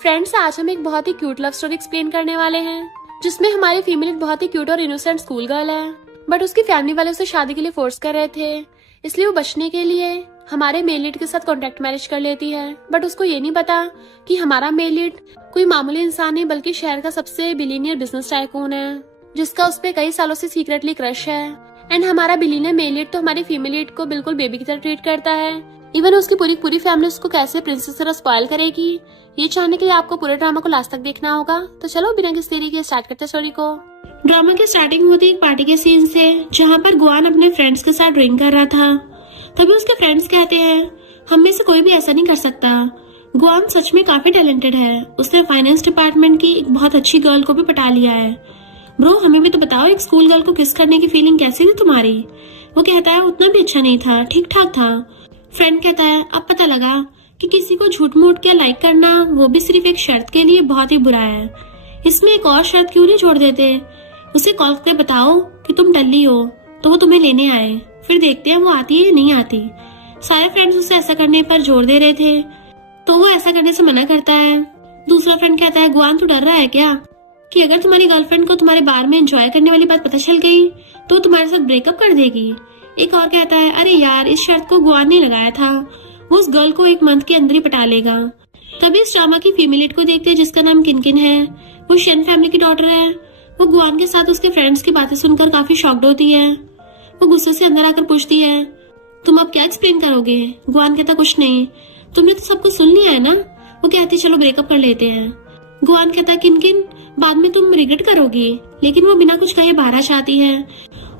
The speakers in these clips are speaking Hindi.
फ्रेंड्स, आज हम एक बहुत ही क्यूट लव स्टोरी एक्सप्लेन करने वाले हैं, जिसमें हमारी फीमेल एक बहुत ही क्यूट और इनोसेंट स्कूल गर्ल है, बट उसकी फैमिली वाले उसे शादी के लिए फोर्स कर रहे थे। इसलिए वो बचने के लिए हमारे मेल लीड के साथ कॉन्ट्रैक्ट मैरिज कर लेती है। बट उसको ये नहीं पता कि हमारा मेल लीड कोई मामूली इंसान नहीं, बल्कि शहर का सबसे बिलियनियर बिजनेस टाइकून है, जिसका उस पे कई सालों से सीक्रेटली क्रश है। एंड हमारा बिलियनियर मेल लीड तो हमारी फीमेल लीड को बिल्कुल बेबी की तरह ट्रीट करता है। इवन उसकी पूरी फैमिली उसको कैसे प्रिंसेस तरह स्पॉइल करेगी, ये जानने के लिए आपको पूरे ड्रामा को लास्ट तक देखना होगा। तो चलो बिना किसी देरी के स्टार्ट करते स्टोरी को। ड्रामा की स्टार्टिंग होती एक पार्टी के सीन से, जहाँ पर गुआन अपने फ्रेंड्स के साथ ड्रिंक कर रहा था। तभी उसके फ्रेंड्स कहते हैं, हम में से कोई भी ऐसा नहीं कर सकता। गुआन सच में काफी टैलेंटेड है, उसने फाइनेंस डिपार्टमेंट की एक बहुत अच्छी गर्ल को भी पटा लिया है। ब्रो, हमें भी तो बताओ, एक स्कूल गर्ल को किस करने की फीलिंग कैसी थी तुम्हारी? वो कहता है, उतना भी अच्छा नहीं था, ठीक ठाक था। फ्रेंड कहता है, अब पता लगा कि किसी को झूठ मूठ के लाइक करना, वो भी सिर्फ एक शर्त के लिए, बहुत ही बुरा है। इसमें एक और शर्त क्यों नहीं जोड़ देते? उसे कॉल करके बताओ कि तुम टल्ली हो, तो वो तुम्हें लेने आए, फिर देखते हैं वो आती है या नहीं आती। सारे फ्रेंड्स उसे ऐसा करने पर जोर दे रहे थे, तो वो ऐसा करने से मना करता है। दूसरा फ्रेंड कहता है, गुआन तू डर रहा है क्या कि अगर तुम्हारी गर्लफ्रेंड को तुम्हारे बार में एंजॉय करने वाली बात पता चल गई तो तुम्हारे साथ ब्रेकअप कर देगी? एक और कहता है, अरे यार, इस शर्त को गुआन ने लगाया था, वो उस गर्ल को एक मंथ के अंदर ही पटा लेगा। तभी इस ड्रामा की फीमेल लीड को देखते हैं, जिसका नाम किनकिन है। वो शेन फैमिली की डॉटर है। वो गुआन के साथ उसके फ्रेंड्स की बातें सुनकर काफी शॉक्ड होती है। वो गुस्से से अंदर आकर पूछती है, तुम अब क्या एक्सप्लेन करोगे? गुआन कहता, कुछ नहीं, तुमने तो सब कुछ सुन लिया है ना। वो कहती, चलो ब्रेकअप कर लेते हैं। गुआन कहता, किनकिन, बाद में तुम रिग्रेट करोगी। लेकिन वो बिना कुछ कहे बाहर जाती है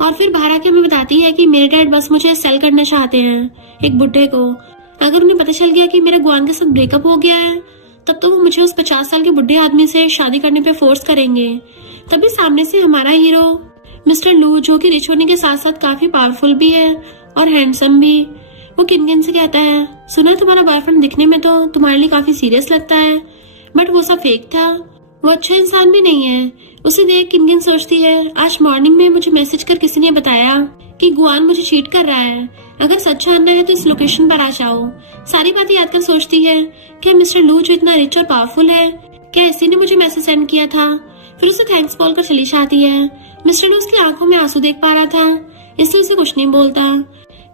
और फिर बाहर आके हमें बताती है कि मेरे डैड बस मुझे सेल करना चाहते हैं, एक बुड्ढे को। अगर उन्हें पता चल गया कि मेरा गुआन के साथ ब्रेकअप हो गया है, तब तो वो मुझे उस 50 साल के बुड्ढे आदमी से शादी करने पे फोर्स करेंगे। तभी सामने से हमारा हीरो मिस्टर लू, जो कि रिच होने के साथ साथ काफी पावरफुल भी है और हैंडसम भी, वो किनकिन से कहता है, सुना तुम्हारा बॉयफ्रेंड दिखने में तो तुम्हारे लिए काफी सीरियस लगता है, बट वो सब फेक था, वो अच्छा इंसान भी नहीं है। उसे देख किनकिन सोचती है, आज मॉर्निंग में मुझे मैसेज कर किसी ने बताया कि गुआन मुझे चीट कर रहा है, अगर सच जानना है तो इस लोकेशन पर आ जाओ। सारी बातें याद कर सोचती है, क्या मिस्टर लू जो इतना रिच और पावरफुल है, क्या इसी ने मुझे मैसेज सेंड किया था? फिर उसे थैंक्स बोलकर चली जाती है। मिस्टर लू उसकी आंखों में आंसू देख पा रहा था, इसलिए उसे कुछ नहीं बोलता।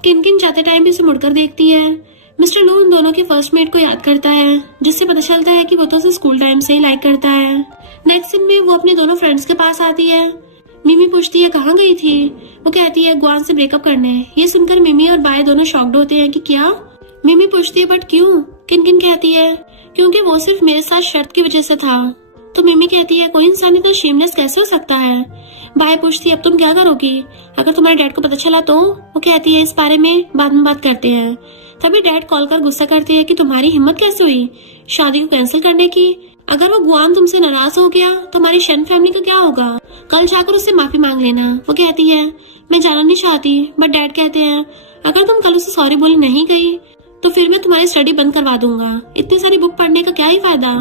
किनकिन जाते टाइम भी उसे मुड़कर देखती है। मिस्टर लू उन दोनों के फर्स्ट मेट को याद करता है, जिससे पता चलता है कि वो तो उसे स्कूल टाइम से ही लाइक करता है। नेक्स्ट सीन में वो अपने दोनों फ्रेंड्स के पास आती है। मिमी पूछती है, कहाँ गई थी? वो कहती है, गुआन से ब्रेकअप करने। ये सुनकर मिमी और बाय दोनों शॉक्ड होते हैं कि क्या? मिमी पूछती है, बट क्यों? किनकिन कहती है, क्योंकि वो सिर्फ मेरे साथ शर्त की वजह से था। तो मिमी कहती है, कोई इंसान इतना शेमलेस कैसे हो सकता है? बाय पूछती है, अब तुम क्या करोगी अगर तुम्हारे डैड को पता चला तो? वो कहती है, इस बारे में बाद में बात करते हैं। तभी डैड कॉल कर गुस्सा करते हैं कि तुम्हारी हिम्मत कैसे हुई शादी को कैंसिल करने की? अगर वो गुआन तुमसे नाराज हो गया तो हमारी शेन फैमिली का क्या होगा? कल जाकर उससे माफी मांग लेना। वो कहती है, मैं जाना नहीं चाहती, बट डैड कहते हैं, अगर तुम कल उसे सॉरी बोलने नहीं गई तो फिर मैं तुम्हारी स्टडी बंद करवा दूंगा। इतनी सारी बुक पढ़ने का क्या ही फायदा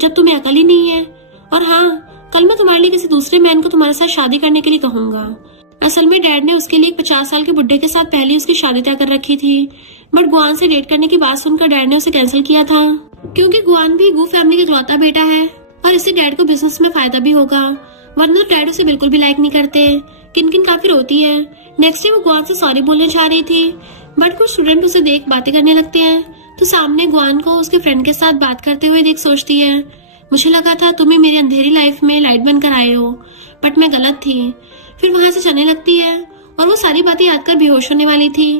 जब तुम्हें अकल ही नहीं है। और हाँ, कल मैं तुम्हारे लिए किसी दूसरे मैन को तुम्हारे साथ शादी करने के लिए कहूंगा। असल में डैड ने उसके लिए 50 साल के बुड्ढे के साथ पहले उसकी शादी तय कर रखी थी, बट गुआन से डेट करने की बात सुनकर डैड ने उसे कैंसिल किया था, क्योंकि गुआन भी गू फैमिली का इकलौता बेटा है और इससे डैड को बिजनेस में फायदा भी होगा, वरना डैड उसे बिल्कुल भी लाइक नहीं करते। किनकिन काफी रोती है। नेक्स्ट डे वो गुआन से सॉरी बोलने जा रही थी, बट कुछ स्टूडेंट उसे देख बातें करने लगते हैं, तो सामने गुआन को उसके फ्रेंड के साथ बात करते हुए देख सोचती है, मुझे लगा था तुम्हें मेरी अंधेरी लाइफ में लाइट बनकर आए हो, बट मैं गलत थी। फिर वहां से चलने लगती है और वो सारी बातें याद कर बेहोश होने वाली थी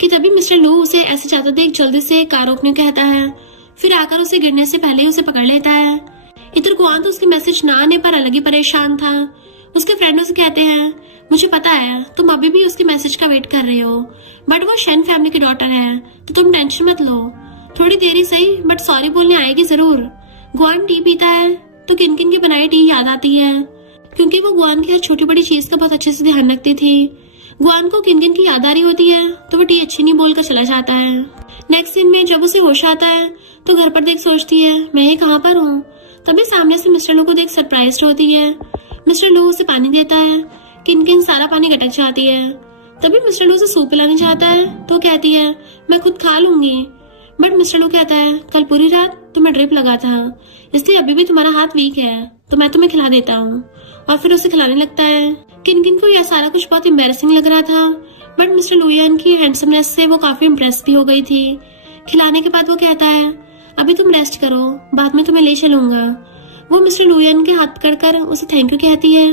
कि तभी मिस्टर लू उसे ऐसे जाता देख जल्दी से कार रोकने कहता है। फिर आकर उसे गिरने से पहले उसे पकड़ लेता है। इधर गुआन तो उसके मैसेज ना आने पर अलग ही परेशान था। उसके फ्रेंड उसे कहते हैं, मुझे पता है तुम अभी भी उसके मैसेज का वेट कर रहे हो, बट वो शेन फैमिली की डॉटर है, तो तुम टेंशन मत लो, थोड़ी देरी सही बट सॉरी बोलने आएगी जरूर। गुआन टी पीता है तो किनकिन की बनाई टी याद आती है, क्योंकि वो गुआन की हर छोटी बड़ी चीज का बहुत अच्छे से ध्यान रखती थी। गुआन को किनकिन की याद आ रही होती है तो वो टी अच्छी नहीं बोलकर चला जाता है। नेक्स्ट सीन में जब उसे होश आता है तो घर पर देख सोचती है, मैं ही कहाँ पर हूँ। तभी सामने से मिस्टर लू को देख सरप्राइज्ड होती है। मिस्टर लू उसे पानी देता है, किनकिन सारा पानी गटक जाती है। तभी मिस्टर लू उसे सूप पिलाने जाता है तो कहती है, मैं खुद खा लूंगी, बट मिस्टर लू कहता है, कल पूरी रात तुम्हें ड्रिप लगा था, इसलिए अभी भी तुम्हारा हाथ वीक है, तो मैं तुम्हें खिला देता हूँ। और फिर उसे खिलाने लगता है। किनकिन को यह सारा कुछ बहुत एम्बैरेसिंग लग रहा था, बट मिस्टर लुयान की हैंडसमनेस से वो काफी इम्प्रेस भी हो गई थी। खिलाने के बाद वो कहता है, अभी तुम रेस्ट करो, बाद में तुम्हें ले चलूंगा। वो मिस्टर लुयान के हाथ पकड़कर उसे थैंक यू कहती है,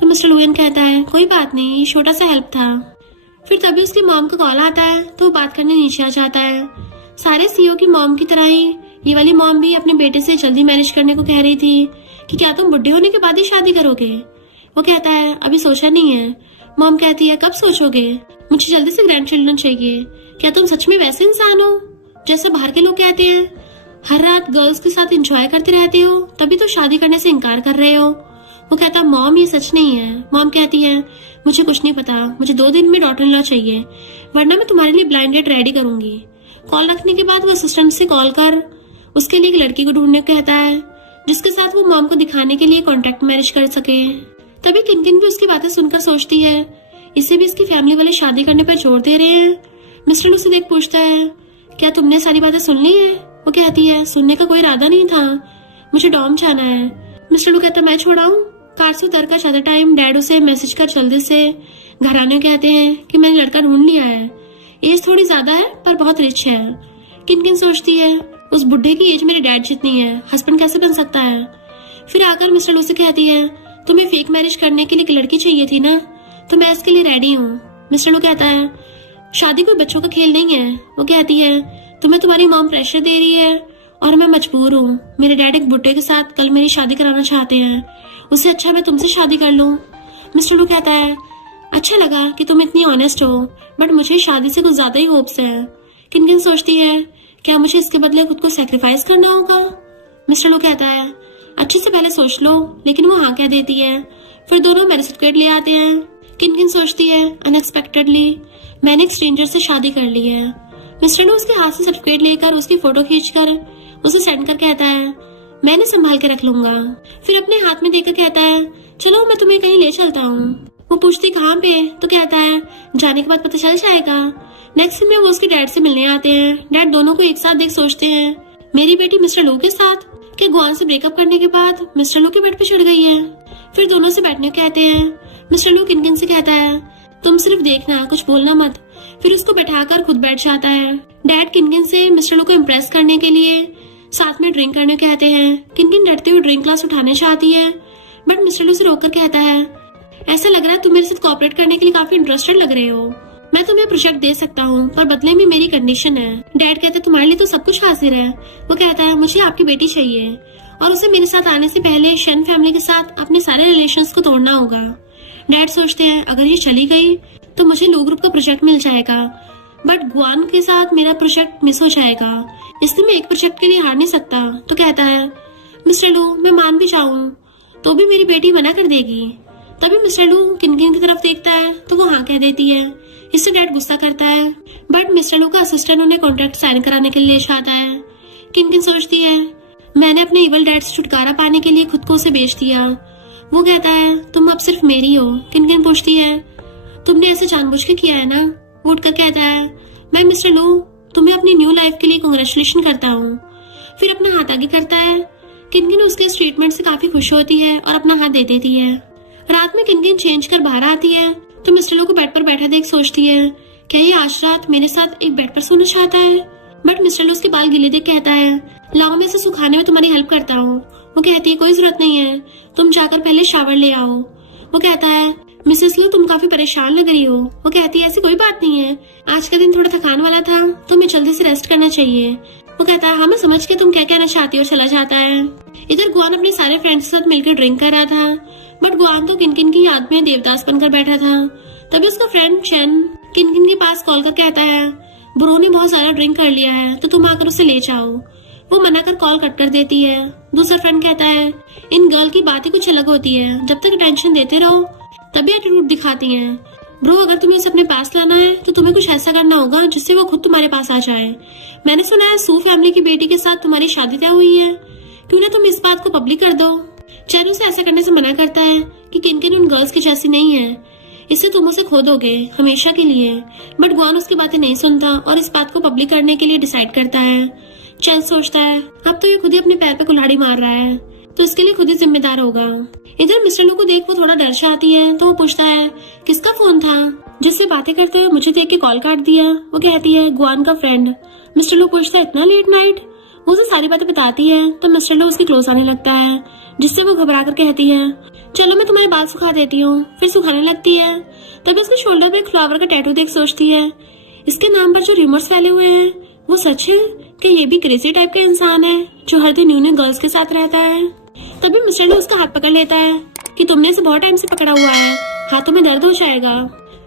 तो मिस्टर लुयान कहता है, कोई बात नहीं, ये छोटा सा हेल्प था। फिर तभी उसकी मॉम का कॉल आता है, तो वो बात करने नीचे आ जाता है। सारे सीईओ की मॉम की तरह ही ये वाली मॉम भी अपने बेटे से जल्दी मैरिज करने को कह रही थी कि क्या तुम बुढ़े होने के बाद ही शादी करोगे। वो कहता है, अभी सोचा नहीं है। मॉम कहती है, कब सोचोगे, मुझे जल्दी से ग्रैंड चिल्ड्रन चाहिए। क्या तुम सच में वैसे इंसान हो जैसे बाहर के लोग कहते हैं? हर रात गर्ल्स के साथ एंजॉय करते रहते हो, तभी तो शादी करने से इनकार कर रहे हो। वो कहता, मॉम ये सच नहीं है। मॉम कहती है, मुझे कुछ नहीं पता, मुझे 2 दिन में डॉटर इन लॉ चाहिए, वरना मैं तुम्हारे लिए ब्लाइंड डेट रेडी करूंगी। कॉल रखने के बाद वो असिस्टेंट से कॉल कर उसके लिए एक लड़की को ढूंढने को कहता है, जिसके साथ वो मॉम को दिखाने के लिए कॉन्ट्रैक्ट मैरिज कर सके। तभी किनकिन भी उसकी बातें सुनकर सोचती है, इसे भी इसकी फैमिली वाले शादी करने पर जोर दे रहे हैं। मिस्टर उसे देख पूछता है, क्या तुमने सारी बातें सुन ली है? वो कहती है, सुनने का कोई इरादा नहीं था, मुझे डॉम जाना है। मिस्टर लू कहता है, मैं छोड़ाऊं? कार से उतर कर ज्यादा टाइम डैड उसे मैसेज कर जल्दी से घर आने को कहते हैं कि मैंने लड़का ढूंढ लिया है, एज थोड़ी ज्यादा है पर बहुत रिच है। किनकिन सोचती है, उस बुढ़े की एज मेरे डैड जितनी है, हस्बैंड कैसे बन सकता है? फिर आकर मिस्टर लू से कहती है, तुम्हें फेक मैरिज करने के लिए एक लड़की चाहिए थी ना, तो मैं इसके लिए रेडी हूँ। मिस्टर लू कहता है, शादी कोई बच्चों का खेल नहीं है। वो कहती है, तुम्हें तुम्हारी मॉम प्रेशर दे रही है और मैं मजबूर हूँ। मेरे डैड एक बुड्ढे के साथ कल मेरी शादी कराना चाहते हैं, उससे अच्छा मैं तुमसे शादी कर लूँ। मिस्टर लू कहता है, अच्छा लगा कि तुम इतनी ऑनेस्ट हो, बट मुझे शादी से कुछ ज्यादा ही होप्स है। किनकिन सोचती है, क्या मुझे इसके बदले खुद को सेक्रीफाइस करना होगा? मिस्टर लू कहता है, अच्छे से पहले सोच लो, लेकिन वो हाँ कह देती है। फिर दोनों मैरिज सर्टिफिकेट ले आते हैं। किनकिन सोचती है, अनएक्सपेक्टेडली मैंने एक स्ट्रेंजर से शादी कर ली है। मिस्टर लू उसके हाथ से सर्टिफिकेट लेकर उसकी फोटो खींचकर उसे सेंड कर कहता है, मैंने संभाल के रख लूंगा। फिर अपने हाथ में देकर कहता है, चलो मैं तुम्हें कहीं ले चलता हूँ। वो पूछती कहाँ पे, तो कहता है, जाने के बाद पता चल जाएगा। नेक्स्ट में वो उसके डैड से मिलने आते हैं। डैड दोनों को एक साथ देख सोचते हैं, मेरी बेटी मिस्टर लू के साथ क्या गुआन से ब्रेकअप करने के बाद मिस्टर लू के बेड पे चढ़ गई है। फिर दोनों से बैठने को कहते हैं। मिस्टर लू किनकिन से कहता है, तुम सिर्फ देखना, कुछ बोलना मत। फिर उसको बैठाकर खुद बैठ जाता है। डैड किनकिन से मिस्टर लू को इम्प्रेस करने के लिए साथ में ड्रिंक करने कहते हैं। किनकिन डरते हुए ड्रिंक ग्लास उठाने चाहती है, बट मिस्टर लू से रोककर कहता है, ऐसा लग रहा है तुम मेरे साथ कोऑपरेट करने के लिए काफी इंटरेस्टेड लग रहे हो। मैं तुम्हें प्रोजेक्ट दे सकता हूँ, पर बदले में मेरी कंडीशन है। डैड कहते हैं, तुम्हारे लिए तो सब कुछ हाजिर है। वो कहता है, मुझे आपकी बेटी चाहिए और उसे मेरे साथ आने से पहले शन फैमिली के साथ अपने सारे रिलेशंस को तोड़ना होगा। डैड सोचते हैं, अगर ये चली गई तो मुझे लू ग्रुप का प्रोजेक्ट मिल जाएगा, बट गुआन के साथ मेरा प्रोजेक्ट मिस हो जाएगा, इसलिए मैं एक प्रोजेक्ट के लिए हार नहीं सकता। तो कहता है, मिस्टर लू मैं मान भी जाऊँ तो भी मेरी बेटी मना कर देगी। तभी मिस्टर लू किनकिन की तरफ देखता है तो वो हाँ कह देती है। इससे डैड गुस्सा करता है, बट मिस्टर लू का असिस्टेंट उन्हें कॉन्ट्रैक्ट साइन कराने के लिए ले जाता है। किनकिन सोचती है, मैंने अपने इवल डैड से छुटकारा पाने के लिए खुद को उसे बेच दिया। वो कहता है, तुम अब सिर्फ मेरी हो। किनकिन पूछती है, तुमने ऐसे जानबूझ के किया है ना? वो उठकर कहता है, मैं मिस्टर लू तुम्हें अपनी न्यू लाइफ के लिए कांग्रेचुलेशन करता हूँ। फिर अपना हाथ आगे करता है। किनकिन उसके इस ट्रीटमेंट से काफी खुश होती है और अपना हाथ दे देती है। रात में किनकिन चेंज कर बाहर आती है तो मिस्टर लू को बेड पर बैठा देख सोचती है, क्या ये आज रात मेरे साथ एक बेड पर सोना चाहता है? बट मिस्टर लू उसके बाल गीले देख कहता है, लाओ मैं इसे सुखाने में तुम्हारी हेल्प करता हूँ। वो कहती है, कोई जरूरत नहीं है, तुम जाकर पहले शावर ले आओ। वो कहता है, मिसेस लू तुम काफी परेशान लग रही हो। वो कहती है, ऐसी कोई बात नहीं है, आज का दिन थोड़ा थकान वाला था, तुम्हें जल्दी से रेस्ट करना चाहिए। वो कहता है, हाँ मैं समझ के तुम क्या कहना चाहती हो, और चला जाता है। इधर गुआन अपने सारे फ्रेंड्स के साथ मिलकर ड्रिंक कर रहा था, बट गुआन तो किनकिन की याद में देवदास बनकर बैठा था। तभी उसका फ्रेंड चैन किनकिन के पास कॉल कर कहता है, ब्रो ने बहुत ज्यादा ड्रिंक कर लिया है, तो तुम आकर उसे ले जाओ। वो मना कर कॉल कट कर देती है। दूसरा फ्रेंड कहता है, इन गर्ल की बात ही कुछ अलग होती है, जब तक टेंशन देते रहो तभी एटीट्यूड दिखाती हैं। ब्रो अगर तुम्हें उसे अपने पास लाना है तो तुम्हें कुछ ऐसा करना होगा जिससे वो खुद तुम्हारे पास आ जाए। मैंने सुना है सू फैमिली की बेटी के साथ तुम्हारी शादी तय हुई है, क्यों ना तुम इस बात को पब्लिक कर दो। चैन उसे ऐसा करने से मना करता है कि किनकिन उन गर्ल्स की जैसी नहीं है, इससे तुम उसे खो दोगे हमेशा के लिए। बट गुआन उसकी बातें नहीं सुनता और इस बात को पब्लिक करने के लिए डिसाइड करता है। चल सोचता है अब तो ये खुद ही अपने पैर पे कुल्हाड़ी मार रहा है, तो इसके लिए खुद ही जिम्मेदार होगा। इधर मिस्टर लू को देख वो थोड़ा डर सा आती है, तो वो पूछता है किसका फोन था जिससे बातें करते हुए मुझे देख के कॉल काट दिया। वो कहती है गुआन का फ्रेंड। मिस्टर लू पूछता है इतना लेट नाइट। वो उसे सारी बातें बताती है, तो मिस्टर लू उसके क्लोज आने लगता है, जिससे वो घबरा कर कहती है चलो मैं तुम्हारे बाल सुखा देती हूँ। फिर सुखाने लगती है, तभी उसके शोल्डर पे एक फ्लावर का टैटू देख सोचती है इसके नाम पर जो रूमर्स फैले हुए हैं वो सच है कि ये भी क्रेजी टाइप का इंसान है जो हर दिन न्यू न्यू गर्ल्स के साथ रहता है। तभी मिस्टर लू उसका हाथ पकड़ लेता है कि तुमने इसे बहुत टाइम से पकड़ा हुआ है, हाथों में दर्द हो जाएगा।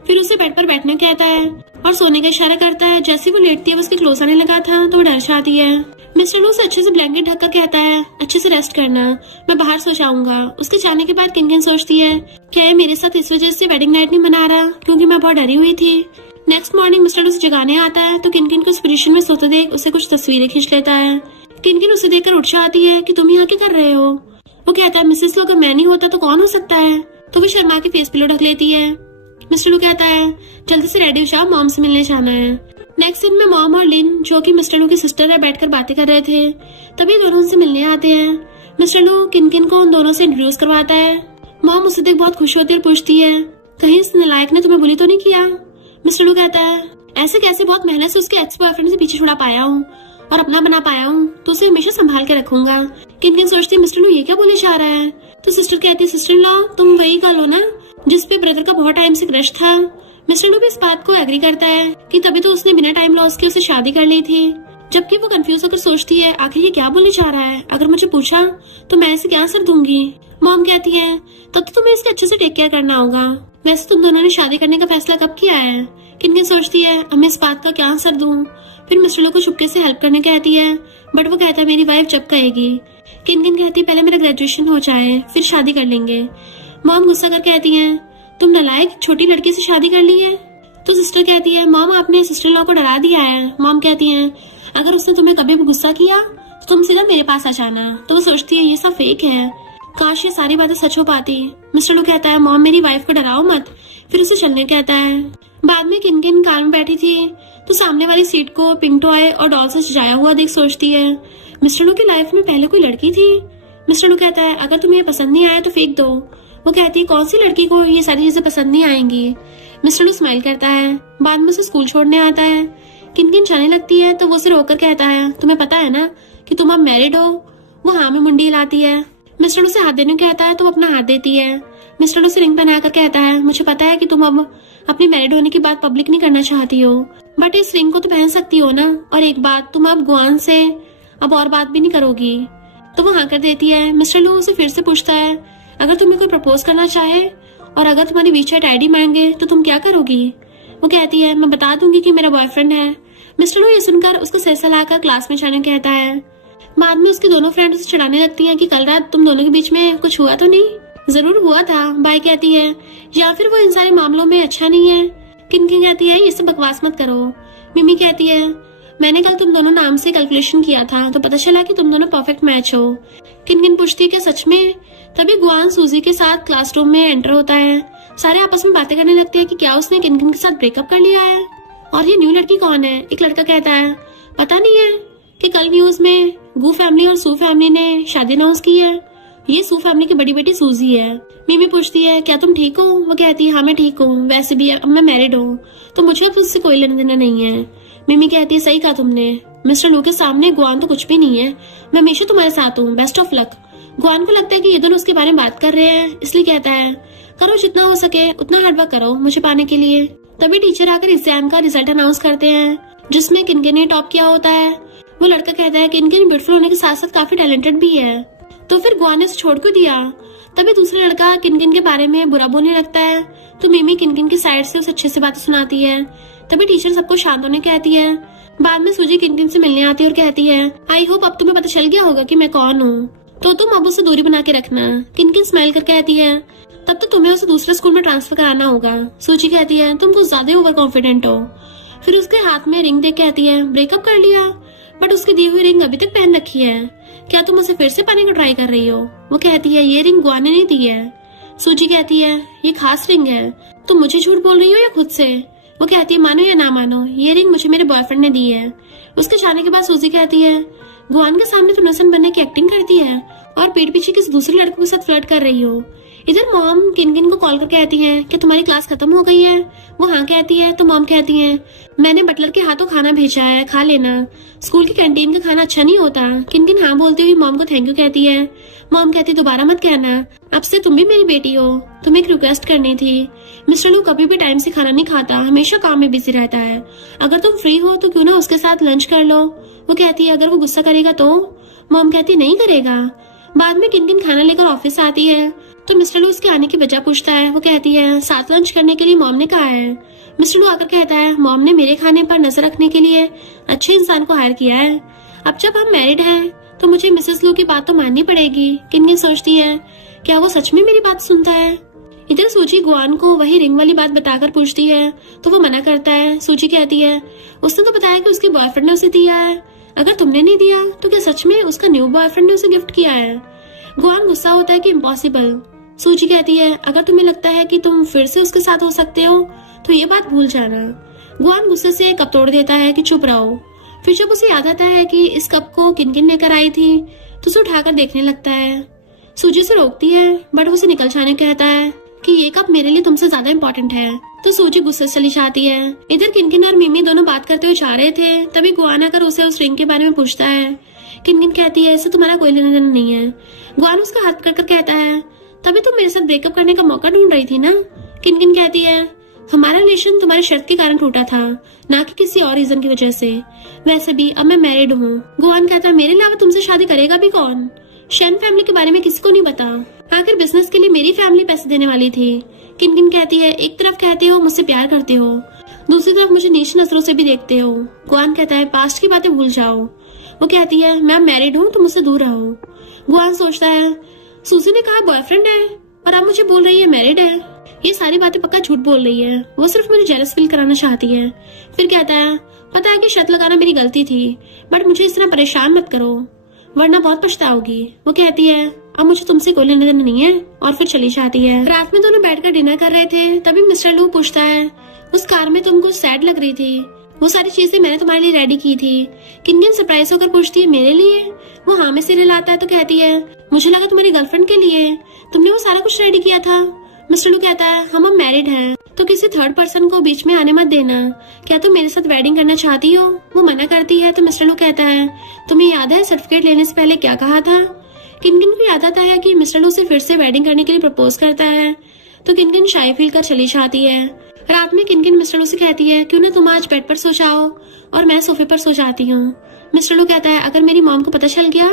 फिर उसे बेड पर बैठने कहता है और सोने का इशारा करता है। जैसे वो लेटती है वो उसके क्लोज आने लगा था, तो वो डर जाती है। मिस्टर लू उसे अच्छे से ब्लैंकेट ढककर कहता है अच्छे से रेस्ट करना, मैं बाहर सो जाऊंगा। उसके जाने के बाद किनकिन सोचती है क्या ये मेरे साथ इस वजह से वेडिंग नाइट नहीं मना रहा क्योंकि मैं बहुत डरी हुई थी। नेक्स्ट मॉर्निंग मिस्टर लू उसे जगाने आता है, तो किनकिन को इस पोजीशन में सोते देख उसे कुछ तस्वीरें खींच लेता है। किनकिन उसे देखकर उठ जाती है कि तुम यहाँ क्या कर रहे हो। वो कहता है मिसेस लू अगर मैं नहीं होता तो कौन हो सकता है। तो वो शर्मा के फेस पिलो ढक लेती है। मिस्टर लू कहता है जल्दी से रेडी हो जाओ, मॉम से मिलने जाना है। नेक्स्ट सीन में मॉम और लिन जो कि मिस्टर लू की सिस्टर है बैठकर बातें कर रहे थे, तभी दोनों उनसे मिलने आते हैं। मिस्टर लू किनकिन को उन दोनों से इंट्रोड्यूस करवाता है। मॉम उसे देख बहुत खुश होती है और पूछती है कहीं इस नालायक ने तुम्हें बुली तो नहीं किया। मिस्टर लू कहता है ऐसे कैसे, बहुत मेहनत से उसके एक्स बॉयफ्रेंड से पीछे छुड़ा पाया हूँ और अपना बना पाया हूँ, तो उसे हमेशा संभाल के रखूंगा। किनकिन सोचती है मिस्टर लू ये क्या बोले जा रहा है। तो सिस्टर कहती है सिस्टर लॉ तुम वही गर्ल हो ना जिसपे ब्रदर का बहुत टाइम से क्रश था। मिस्टर लू भी इस बात को एग्री करता है कि तभी तो उसने बिना टाइम लॉस के उसे शादी कर ली थी। जबकि वो कंफ्यूज होकर सोचती है आखिर ये क्या बोलने जा रहा है, अगर मुझे पूछा तो मैं इसे क्या आंसर दूंगी। मॉम कहती है तब तो तुम्हें इसके अच्छे से टेक केयर करना होगा। वैसे तुम दोनों ने शादी करने का फैसला कब किया है। किनकिन सोचती है अब मैं इस बात का क्या आंसर दूं। फिर मिस्टर लू को चुपके से हेल्प करने कहती है, बट वो कहता है मेरी वाइफ जब कहेगी। किनकिन कहती है पहले मेरा ग्रेजुएशन हो जाए फिर शादी कर लेंगे। मॉम गुस्सा कर कहती है तुम नालायक छोटी लड़की से शादी कर ली है। तो सिस्टर कहती है मॉम आपने सिस्टर लॉ को डरा दिया है। मॉम कहती है अगर उसने तुम्हें कभी भी गुस्सा किया तो तुम सीधा मेरे पास आ जाना। तो वो सोचती है ये सब फेक है, काश ये सारी बातें सच हो पाती। मिस्टर लू कहता है मॉम मेरी वाइफ को डराओ मत। फिर उसे चलने कहता है। बाद में किनकिन कार में बैठी थी, तो सामने वाली सीट को पिंक टॉय और डॉल से सजाया हुआ देख सोचती है मिस्टर लू की लाइफ में पहले कोई लड़की थी। मिस्टर लू कहता है अगर तुम्हें पसंद नहीं आया तो फेंक दो। वो कहती है कौन सी लड़की को ये सारी चीजें पसंद नहीं आएंगी। मिस्टर लू स्माइल करता है। बाद में उसे स्कूल छोड़ने आता है। किनकिन जाने लगती है, तो वो उसे रोककर कहता है तुम्हें पता है ना कि तुम अब मैरिड हो। वो हाँ में मुंडी हिलाती है। मिस्टर लू से हाथ देने को कहता है, तो वो अपना हाथ देती है। मिस्टर लू से रिंग पहनाकर कहता है मुझे पता है कि तुम अब अपनी मैरिड होने की बात पब्लिक नहीं करना चाहती हो, बट इस रिंग को तो पहन सकती हो ना। और एक बात, तुम अब गुआन से अब और बात भी नहीं करोगी। तो वो हाँ कर देती है। मिस्टर लू उसे फिर से पूछता है अगर तुम्हें कोई प्रपोज करना चाहे और अगर तुम्हारी वीचैट आईडी मांगे तो तुम क्या करोगी। वो कहती है मैं बता दूंगी कि मेरा बॉयफ्रेंड है। मिस्टर लू ये सुनकर उसको सर सलाकर क्लास में जाने कहता है। बाद में उसके दोनों फ्रेंड उसे चिढ़ाने लगती हैं कि कल रात तुम दोनों के बीच में कुछ हुआ तो नहीं। जरूर हुआ था, बाय कहती है, या फिर वो इन सारे मामलों में अच्छा नहीं है। किनकिन कहती है ये सब बकवास मत करो। मिमी कहती है मैंने कल तुम दोनों नाम से कैलकुलेशन किया था तो पता चला कि तुम दोनों परफेक्ट मैच हो। किनकिन पूछती है क्या सच में। तभी गुआन सूजी के साथ क्लासरूम में एंटर होता है। सारे आपस में बातें करने लगते हैं कि क्या उसने किनकिन के साथ ब्रेकअप कर लिया है और ये न्यू लड़की कौन है। एक लड़का कहता है पता नहीं है कि कल न्यूज में गू फैमिली और सू फैमिली ने शादी अनाउंस की है। ये सू फैमिली की बड़ी बेटी सूजी है। मिमी पूछती है क्या तुम ठीक हो। वो कहती है हाँ मैं ठीक हूँ, वैसे भी अब मैं मैरिड हूँ तो मुझे अब उससे कोई लेना देना नहीं है। मिमी कहती है सही कहा तुमने, मिस्टर लू के सामने गुआन तो कुछ भी नहीं है, मैं हमेशा तुम्हारे साथ हूँ, बेस्ट ऑफ लक। गुआन को लगता है कि ये दोनों उसके बारे में बात कर रहे हैं, इसलिए कहता है करो जितना हो सके उतना हार्डवर्क करो मुझे पाने के लिए। तभी टीचर आकर एग्जाम का रिजल्ट अनाउंस करते हैं जिसमें किनकिन ने टॉप किया होता है। वो लड़का कहता है किनकिन ब्यूटीफुल होने के साथ साथ काफी टैलेंटेड भी है, तो फिर गुआन ने उसे छोड़ क्यों दिया। तभी दूसरा लड़का किनकिन के बारे में बुरा बोलने लगता है, तो मिमी किनकिन की साइड से उसे अच्छे से बातें सुनाती है। तभी टीचर सबको शांत होने कहती है। बाद में सूजी किनकिन से मिलने आती है और कहती है आई होप अब तुम्हें पता चल गया होगा कि मैं कौन हूँ, तो तुम अब उससे दूरी बना के रखना। किनकिन स्माइल कर कहती है तब तो तुम्हें उसे दूसरे स्कूल में ट्रांसफर कराना होगा। सूजी कहती है तुम कुछ ज्यादा ओवर कॉन्फिडेंट हो। फिर उसके हाथ में रिंग देख कहती है ब्रेकअप कर लिया, बट उसकी दी हुई रिंग अभी तक पहन रखी है, क्या तुम उसे फिर से पाने का ट्राई कर रही हो। वो कहती है ये रिंग गुआन ने नहीं दी है। सूजी कहती है ये खास रिंग है, तुम मुझे झूठ बोल रही हो या खुद से। वो कहती है मानो या ना मानो, ये रिंग मुझे मेरे बॉयफ्रेंड ने दी है। उसके जाने के बाद सूजी कहती है गुआन के सामने तुम नसन बनने की एक्टिंग करती है और पीठ पीछे किसी दूसरे लड़के के साथ फ्लर्ट कर रही हो। इधर मॉम किनकिन को कॉल करके कहती है कि तुम्हारी क्लास खत्म हो गई है। वो हाँ कहती है तो मॉम कहती है मैंने बटलर के हाथों खाना भेजा है, खा लेना, स्कूल की कैंटीन का खाना अच्छा नहीं होता। किनकिन हाँ बोलती हुई मॉम को थैंक यू कहती है। मॉम कहती दोबारा मत कहना, अब से तुम भी मेरी बेटी हो। तुम्हें एक रिक्वेस्ट करनी थी, मिस्टर लू कभी भी टाइम से खाना नहीं खाता, हमेशा काम में बिजी रहता है। अगर तुम फ्री हो तो क्यों ना उसके साथ लंच कर लो। वो कहती है अगर वो गुस्सा करेगा तो। मॉम कहती नहीं करेगा। बाद में किनकिन खाना लेकर ऑफिस आती है तो मिस्टर लू उसके आने की वजह पूछता है। वो कहती है साथ लंच करने के लिए मॉम ने कहा है। मिस्टर लू आकर कहता है मॉम ने मेरे खाने पर नजर रखने के लिए अच्छे इंसान को हायर किया है। अब जब हम मैरिड हैं तो मुझे मिसेस लू की बात तो माननी पड़ेगी। किनकिन सोचती है क्या वो सच में मेरी बात सुनता है। इधर सूची गुआन को वही रिंग वाली बात बताकर पूछती है तो वो मना करता है। सूची कहती है उसने तो बताया कि उसके बॉयफ्रेंड ने उसे दिया है, अगर तुमने नहीं दिया तो क्या सच में उसका न्यू बॉयफ्रेंड ने उसे गिफ्ट किया है। गुआन गुस्सा होता है कि इम्पॉसिबल। सूची कहती है अगर तुम्हें लगता है कि तुम फिर से उसके साथ हो सकते हो तो ये बात भूल जाना। गुआन गुस्से से कप तोड़ देता है कि चुप रहो। फिर जब उसे याद आता है कि इस कप को किनकिन लेकर आई थी तो उसे उठाकर देखने लगता है। सूजी से रोकती है बट उसे निकल जाने कहता है कि ये कप मेरे लिए तुमसे ज्यादा इम्पोर्टेंट है। तो सूजी गुस्से से चली जाती है। इधर किनकिन और मिमी दोनों बात करते हुए जा रहे थे, तभी गुआन आकर उसे उस रिंग के बारे में पूछता है। किनकिन कहती है इससे तुम्हारा कोई लेना देना नहीं है। गुआन उसका हाथ पकड़ कर कहता है तभी तुम मेरे साथ ब्रेकअप करने का मौका ढूंढ रही थी ना। किनकिन कहती है हमारा रिलेशन तुम्हारी शर्त के कारण टूटा था, ना कि किसी और रीजन की वजह से। वैसे भी अब मैं मैरिड हूँ। गुआन कहता है मेरे अलावा तुमसे शादी करेगा भी कौन। शेन फैमिली के बारे में किसी को नहीं पता, आखिर बिजनेस के लिए मेरी फैमिली पैसे देने वाली थी। किनकिन कहती है एक तरफ कहते हो मुझसे प्यार करते हो, दूसरी तरफ मुझे नीच नजरों से भी देखते हो। गुआन कहता है पास्ट की बातें भूल जाओ। वो कहती है मैं मैरिड हूँ तो मुझसे दूर रहो। गुआन सोचता है सूजी ने कहा बॉयफ्रेंड है और अब मुझे बोल रही है मैरिड है, ये सारी बातें पक्का झूठ बोल रही है। वो सिर्फ मुझे जेलस फील कराना चाहती है। फिर कहता है पता है कि शर्त लगाना मेरी गलती थी, बट मुझे इस तरह परेशान मत करो वरना बहुत पछताओगी। वो कहती है अब मुझे तुमसे कोई लेना देना नहीं है और फिर चली जाती है। रात में दोनों बैठकर डिनर कर रहे थे, तभी मिस्टर लू पूछता है उस कार में तुम कुछ सैड लग रही थी, वो सारी चीजें मैंने तुम्हारे लिए रेडी की थी। किनकिन सरप्राइज होकर पूछती है मेरे लिए। वो हाँ में सिर हिलाता है तो कहती है मुझे लगा तुम्हारी गर्लफ्रेंड के लिए, तुमने वो सारा कुछ रेडी किया था। मिस्टर लू कहता है हम अब मैरिड हैं तो किसी थर्ड पर्सन को बीच में आने मत देना, क्या तुम मेरे साथ वेडिंग करना चाहती हो। वो मना करती है तो मिस्टर लू कहता है तुम्हें याद है सर्टिफिकेट लेने से पहले क्या कहा था। किनकिन को याद आता है कि मिस्टर लू से फिर से वेडिंग करने के लिए प्रपोज करता है तो किनकिन शाय फील कर चली जाती है। रात में किनकिन मिस्टर लू से कहती है क्यों ना तुम आज बेड पर सो जाओ और मैं सोफे पर सो जाती हूँ। मिस्टर लू कहता है अगर मेरी मॉम को पता चल गया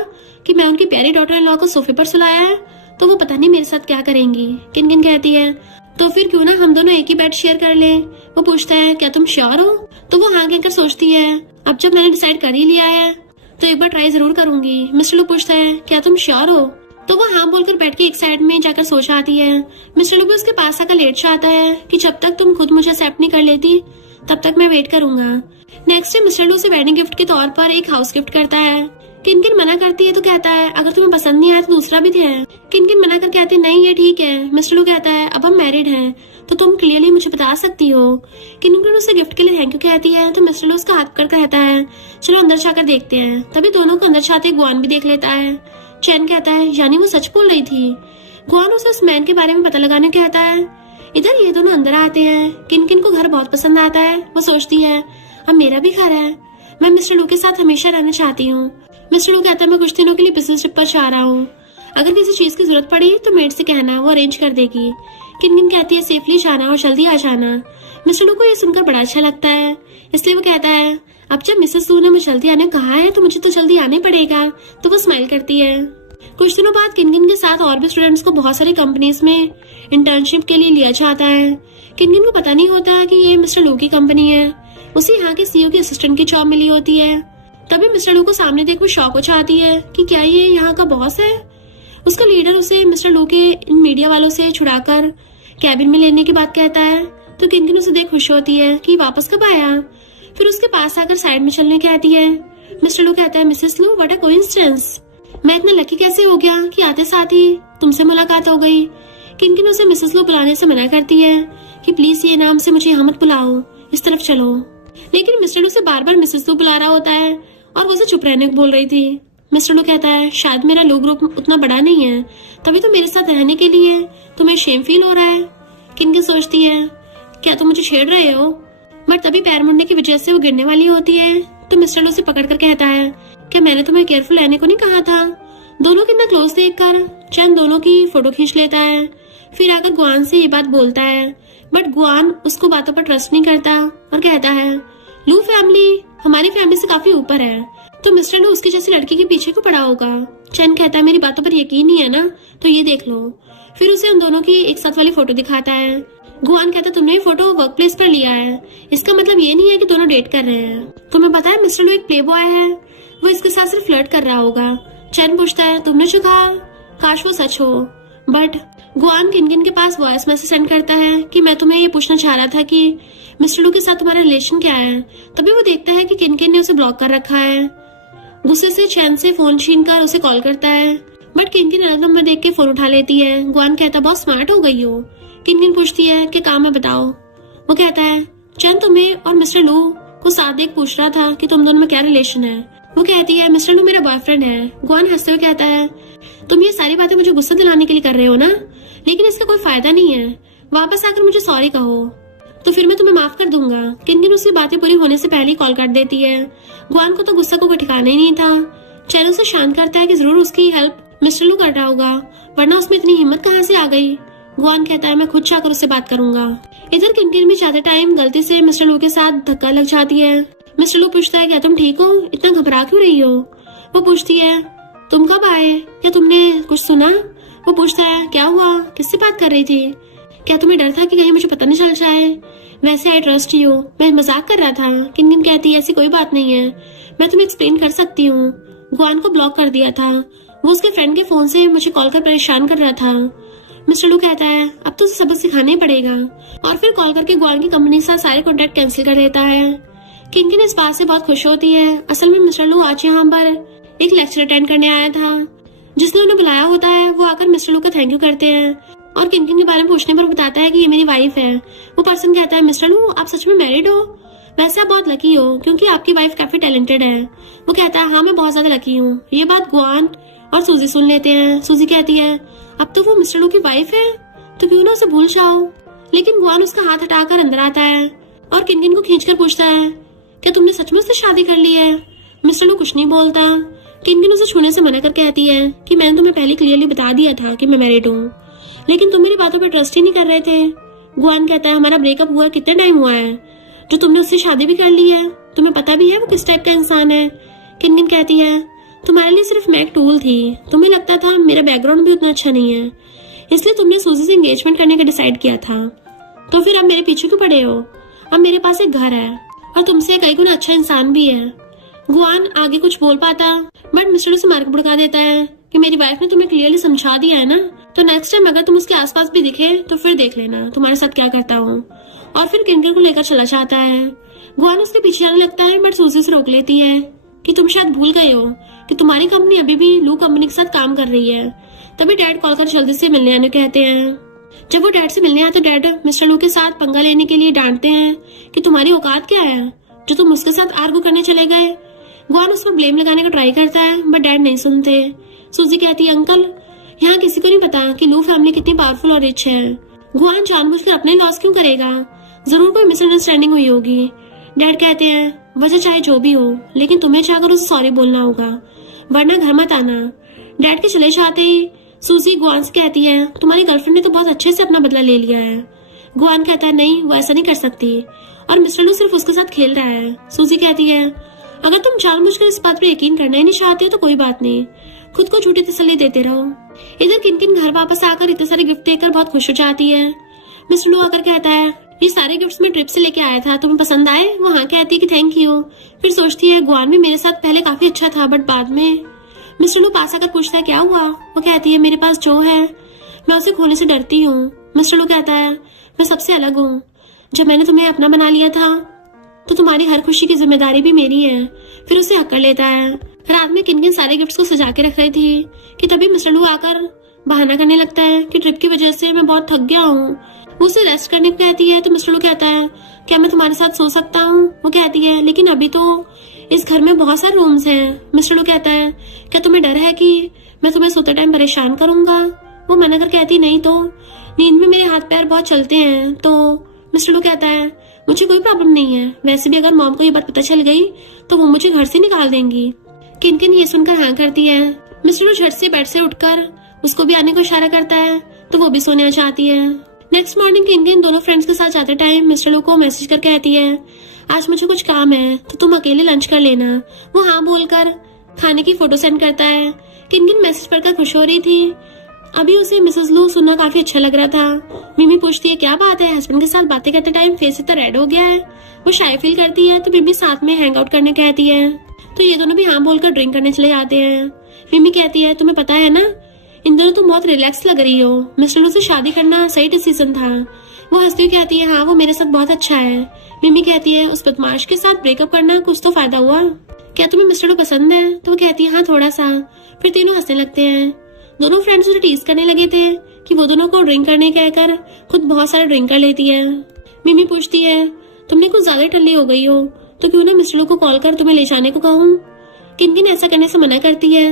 कि मैं उनकी प्यारी डॉटर इन लॉ को सोफे पर सुलाया है तो वो पता नहीं मेरे साथ क्या करेंगी। किनकिन कहती है तो फिर क्यों ना हम दोनों एक ही बेड शेयर कर लें। वो पूछता है क्या तुम श्योर हो। तो वो हाँ कहकर सोचती है अब जब मैंने डिसाइड कर ही लिया है तो एक बार ट्राई जरूर करूंगी। मिस्टर लू पूछता है क्या तुम श्योर हो। तो वो हाँ बोलकर बेड के एक साइड में जाकर सो जाती है। मिस्टर लू भी उसके पास आकर लेट जाता है कि जब तक तुम खुद मुझे एक्सेप्ट नहीं कर लेती तब तक मैं वेट करूंगा। नेक्स्ट डे मिस्टर लू उसे वेडिंग गिफ्ट के तौर पर एक हाउस गिफ्ट करता है। किनकिन मना करती है तो कहता है अगर तुम्हें पसंद नहीं आया तो दूसरा भी है। किनकिन मना कर कहती है नहीं ये ठीक है। मिस्टर लू कहता है अब हम मैरिड हैं तो तुम क्लियरली मुझे बता सकती हो। किनकिन उसे गिफ्ट के लिए थैंक यू कहती है तो मिस्टर लू उसका हाथ पकड़ कहता है चलो अंदर जाकर देखते हैं। तभी दोनों को अंदर जाते गुआन भी देख लेता है। चैन कहता है यानी वो सच बोल रही थी। गुआन उसे उस मैन के बारे में पता लगाने कहता है। इधर ये दोनों अंदर आते हैं। किनकिन को घर बहुत पसंद आता है। वो सोचती है अब मेरा भी घर है, मैं मिस्टर लू के साथ हमेशा रहना चाहती हूँ। मिस्टर लू कहता है मैं कुछ दिनों के लिए बिजनेस ट्रिप पर जा रहा हूँ, अगर किसी चीज की जरूरत पड़ी तो मेड से कहना, वो अरेंज कर देगी। किनकिन कहती है सेफली जाना और जल्दी आ जाना। मिस्टर लू को ये सुनकर बड़ा अच्छा लगता है, इसलिए वो कहता है अब जब मिसेस लू ने मुझे जल्दी आने कहा है तो मुझे तो जल्दी आने पड़ेगा। तो वो स्माइल करती है। कुछ दिनों बाद किनकिन के साथ और भी स्टूडेंट्स को बहुत सारी कंपनीज में इंटर्नशिप के लिए लिया जाता है। किनकिन को पता नहीं होता कि ये मिस्टर लू की कंपनी है, उसे यहाँ के सीईओ की असिस्टेंट की जॉब मिली होती है। तभी मिस्टर लू को सामने देख वो शॉक हो जाती है कि क्या ये यहाँ का बॉस है। उसका लीडर उसे मिस्टर लू के इन मीडिया वालों से छुड़ाकर कैबिन में लेने की बात कहता है तो किनकिन उसे देख खुश होती है कि वापस कब आया। फिर उसके पास आकर साइड में चलने कहती है। मिस्टर लू कहता है मिसेस लू व्हाट अ कोइंसिडेंस, मैं इतना लकी कैसे हो गया कि आते साथ ही तुमसे मुलाकात हो गई। किनकिन उसे मिसेस लू बुलाने से मना करती है कि प्लीज ये नाम से मुझे यहाँ मत बुलाओ, इस तरफ चलो। लेकिन मिस्टर लू से बार बार मिसेस लू बुला रहा होता है और वो उसे चुप रहने को बोल रही थी। मिस्टर लू कहता है शायद मेरा लो ग्रुप उतना बड़ा नहीं है, तभी तो मेरे साथ रहने के लिए तुम्हें शेम फील हो रहा है। किनकिन सोचती है क्या तुम मुझे छेड़ रहे हो, बट तभी पैर मुड़ने की वजह से वो गिरने वाली होती है तो मिस्टर लू से पकड़ कर कहता है क्या मैंने तुम्हें केयरफुल रहने को नहीं कहा था। दोनों कितना क्लोज देखकर चैन दोनों की फोटो खींच लेता है, फिर आकर गुआन से ये बात बोलता है, बट गुआन उसको बातों पर ट्रस्ट नहीं करता और कहता है लू फैमिली हमारी फैमिली से काफी ऊपर है, तो मिस्टर लू उसकी जैसी लड़की के पीछे को पड़ा होगा। चैन कहता है मेरी बातों पर यकीन नहीं है ना, तो ये देख लो। फिर उसे उन दोनों की एक साथ वाली फोटो दिखाता है। गुआन कहता है तुमने ये फोटो वर्क प्लेस पर लिया है, इसका मतलब ये नहीं है कि दोनों डेट कर रहे हैं। तुम्हें पता है मिस्टर लू एक प्ले बॉय है, वो इसके साथ सिर्फ फ्लर्ट कर रहा होगा। चैन पूछता है तुमने जो कहा काश वो सच हो, बट गुआन किनकिन के पास वॉइस मैसेज सेंड करता है कि मैं तुम्हें ये पूछना चाह रहा था कि मिस्टर लू के साथ तुम्हारा रिलेशन क्या है। तभी वो देखता है कि किनकिन ने उसे ब्लॉक कर रखा है। गुस्से से चैन से फोन छीन कर उसे कॉल करता है, बट किनकिन अलग नंबर देख के फोन उठा लेती है। गुआन कहता बहुत स्मार्ट हो गई हो। किनकिन पूछती है कि काम है बताओ। वो कहता है चैन तुम्हें और मिस्टर लू को साथ देख पूछ रहा था कि तुम दोनों में क्या रिलेशन है। वो कहती है मिस्टर लू मेरा बॉयफ्रेंड है। गुआन हंसते हुए कहता है तुम ये सारी बातें मुझे गुस्सा दिलाने के लिए कर रहे हो ना, लेकिन इसका कोई फायदा नहीं है, वापस आकर मुझे सॉरी कहो तो फिर मैं तुम्हें माफ कर दूंगा। किनकिन उसकी बातें पूरी होने से पहले ही कॉल काट देती है। गुआन को तो गुस्सा को कोई ठिकाना ही नहीं था। चैन उसे शांत करता है कि जरूर उसकी हेल्प मिस्टर लू कर रहा होगा, वरना उसमें इतनी हिम्मत कहाँ से आ गई। गुआन कहता है मैं खुद जाकर उससे बात करूंगा। इधर किनकिन भी ज्यादा टाइम गलती से मिस्टर लू के साथ धक्का लग जाती है। मिस्टर लू पूछता है क्या तुम ठीक हो, इतना घबरा क्यों रही हो। वो पूछती है तुम कब आए, क्या तुमने कुछ सुना। वो पूछता है क्या हुआ, किससे बात कर रही थी, क्या तुम्हें डर था कि कहीं मुझे पता नहीं चल जाए। वैसे आई ट्रस्ट यू, मैं मजाक कर रहा था। किनकिन कहती है ऐसी कोई बात नहीं है, मैं तुम्हें एक्सप्लेन कर सकती हूँ। गुआन को ब्लॉक कर दिया था, वो उसके फ्रेंड के फोन से मुझे कॉल कर परेशान कर रहा था। मिस्टर लू कहता है अब तो सबक सिखाना ही पड़ेगा, और फिर कॉल करके गुआन की कंपनी से सारे कॉन्ट्रैक्ट कैंसिल कर देता है। किनकिन इस बात से बहुत खुश होती है। असल में मिस्टर लू आज यहाँ पर एक लेक्चर अटेंड करने आया था, जिसने उन्हें बुलाया होता है। वो आकर मिस्टर लू का थैंक यू करते हैं और किनकिन के बारे में पूछने पर बताता है कि ये मेरी वाइफ है। वो पर्सन कहता है मिस्टर लू आप सच में मैरिड हो, वैसे आप बहुत लकी हो क्योंकि आपकी वाइफ काफी टैलेंटेड है। वो कहता है हाँ मैं बहुत ज्यादा लकी हूँ। ये बात गुआन और सूजी सुन लेते हैं। सूजी कहती है अब तो वो मिस्टर लू की वाइफ है, तो क्यों ना उसे भूल जाओ। लेकिन गुआन उसका हाथ हटाकर अंदर आता है और किनकिन को खींचकर पूछता है क्या तुमने सच में उससे शादी कर ली है। मिस्टर लू कुछ नहीं बोलता। किनकिन उसे छूने से मना कर कहती है कि मैंने तुम्हें पहले क्लियरली बता दिया था कि मैं मैरिड हूँ, लेकिन तुम मेरी बातों पे ट्रस्ट ही नहीं कर रहे थे। गुआन कहता है हमारा ब्रेकअप हुआ कितना टाइम हुआ है, जो तुमने उससे शादी भी कर ली है, तुम्हें पता भी है वो किस टाइप का इंसान है। किनकिन कहती है तुम्हारे लिए सिर्फ मैं एक टूल थी, तुम्हें लगता था मेरा बैकग्राउंड भी उतना अच्छा नहीं है, इसलिए तुमने सूजी से एंगेजमेंट करने का डिसाइड किया था, तो फिर अब मेरे पीछे क्यों पड़े हो। अब मेरे पास एक घर है और तुमसे कई गुना अच्छा इंसान भी है। गुआन आगे कुछ बोल पाता, बट मिस्टर से मार्क भड़का देता है कि मेरी वाइफ ने तुम्हें क्लियरली समझा दिया है ना, तो नेक्स्ट टाइम अगर तुम उसके आसपास भी दिखे तो फिर देख लेना तुम्हारे साथ क्या करता हूँ। और फिर किनकिन को लेकर चला जाता है। गुआन उसके पीछे आने लगता है, बट सूजी से रोक लेती है कि तुम शायद भूल गए हो कि तुम्हारी कंपनी अभी भी लू कंपनी के साथ काम कर रही है। तभी डैड कॉल कर जल्दी से मिलने आने कहते हैं। जब वो डैड से मिलने आते डैड मिस्टर लू के साथ पंगा लेने के लिए डांटते हैं कि तुम्हारी औकात क्या है जो तुम उसके साथ आर्गू करने चले गए। गुआन उस पर ब्लेम लगाने का ट्राई करता है, बट डैड नहीं सुनते। सूजी कहती है अंकल यहाँ किसी को नहीं पता कि लू फैमिली कितनी पावरफुल और रिच है। गुआन जानबूझकर अपने लॉस क्यों करेगा, जरूर कोई मिसअंडरस्टैंडिंग हुई होगी। डैड कहते हैं वजह चाहे जो भी हो, लेकिन तुम्हें जाकर उसे सॉरी बोलना होगा, वरना घर मत आना। डैड के चले जाते ही सूजी गुआन से कहती है तुम्हारी गर्लफ्रेंड ने तो बहुत अच्छे से अपना बदला ले लिया है। गुआन कहता है नहीं वो ऐसा नहीं कर सकती, और मिस्टर लू सिर्फ उसके साथ खेल रहा है। सूजी कहती है अगर तुम जानबूझकर इस बात पर यकीन करना ही नहीं चाहते हो तो कोई बात नहीं, खुद को झूठी तसल्ली देते रहो। इधर किनकिन घर वापस आकर इतने सारे गिफ्ट देकर बहुत खुश हो जाती है। मिस्टर लू आकर कहता है ये सारे गिफ्ट्स मैं ट्रिप से लेके आया था, तुम्हें पसंद आए। वो हाँ कहती है कि थैंक यू। फिर सोचती है गुआन भी मेरे साथ पहले काफी अच्छा था, बट बाद में। मिस्टर लू पास आकर पूछता है क्या हुआ। वो कहती है मेरे पास जो है मैं उसे खोने से डरती हूँ। मिस्टर लू कहता है मैं सबसे अलग हूँ, जब मैंने तुम्हें अपना बना लिया था तो तुम्हारी हर खुशी की जिम्मेदारी भी मेरी है। फिर उसे हक कर लेता है। रात में किनकिन सारे गिफ्ट्स को सजा के रख रही थी कि तभी मिस्टर लू आकर बहाना करने लगता है कि ट्रिप की वजह से मैं बहुत थक गया हूँ, वो उसे रेस्ट करने को कहती है तो मिस्टर लू कहता है क्या मैं तुम्हारे साथ सो सकता हूँ। वो कहती है लेकिन अभी तो इस घर में बहुत सारे रूम्स हैं। मिस्टर लू कहता है क्या तुम्हें डर है कि मैं तुम्हें सोते टाइम परेशान करूंगा। वो मना कर कहती नहीं तो नींद में मेरे हाथ पैर बहुत चलते हैं। तो मिस्टर लू कहता है मुझे कोई प्रॉब्लम नहीं है, वैसे भी अगर मॉम को ये बात पता चल गई तो वो मुझे घर से निकाल देंगी। किनकिन ये सुनकर हाँ करती है। मिस्टर लू झट से बेड से उठकर उसको भी आने को इशारा करता है तो वो भी सोने आ जाती है। नेक्स्ट मॉर्निंग किनकिन दोनों फ्रेंड्स के साथ जाते टाइम मिस्टर लू को मैसेज कर कहती है आज मुझे कुछ काम है तो तुम अकेले लंच कर लेना। वो हाँ बोलकर खाने की फोटो सेंड करता है। किनकिन मैसेज पढ़कर खुश हो रही थी। अभी उसे मिसेस लू सुनना काफी अच्छा लग रहा था। मिमी पूछती है क्या बात है, हस्बैंड के साथ बातें करते टाइम फेस इतना रेड हो गया है। वो शाय फील करती है तो मिमी साथ में हैंग आउट करने कहती है तो ये दोनों भी हाँ बोलकर ड्रिंक करने चले जाते हैं। मिमी कहती है तुम्हें पता है ना इन दोनों तुम बहुत रिलैक्स लग रही हो, मिस्टर लू से शादी करना सही डिसीजन था। वो हंसती हुई कहती है हाँ वो मेरे साथ बहुत अच्छा है। मिमी कहती है उस बदमाश के साथ ब्रेकअप करना कुछ तो फायदा हुआ। क्या तुम्हें मिस्टर लू पसंद है। तो वो कहती है हाँ थोड़ा सा। फिर तीनों हंसने लगते हैं। दोनों फ्रेंड्स उसे टीज करने लगे थे कि वो दोनों को ड्रिंक करने कहकर खुद बहुत सारा ड्रिंक कर लेती है। मिमी पूछती है तुमने कुछ ज्यादा टल्ली हो गई हो तो क्यों ना मिस्टर लू को कॉल कर तुम्हें ले जाने को कहूँ। किनकिन ऐसा करने से मना करती है।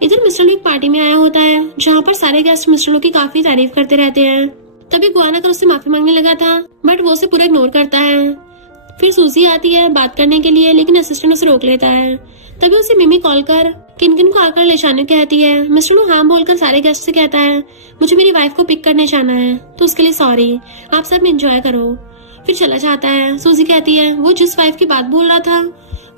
इधर मिस्टर लू एक पार्टी में आया होता है जहाँ पर सारे गेस्ट मिस्टर लू की काफी तारीफ करते रहते हैं। तभी गुआना कर उससे माफी मांगने लगा था बट वो उसे पूरा इग्नोर करता है। फिर सूजी आती है बात करने के लिए लेकिन असिस्टेंट उसे रोक लेता है। तभी उसे मिमी कॉल कर किनकिन को आकर ले जाने कहती है। मिस्टर लू हाँ बोलकर सारे गेस्ट से कहता है मुझे मेरी वाइफ को पिक करने जाना है तो उसके लिए सॉरी, आप सब एंजॉय करो। फिर चला जाता है। सूजी कहती है वो जिस वाइफ की बात बोल रहा था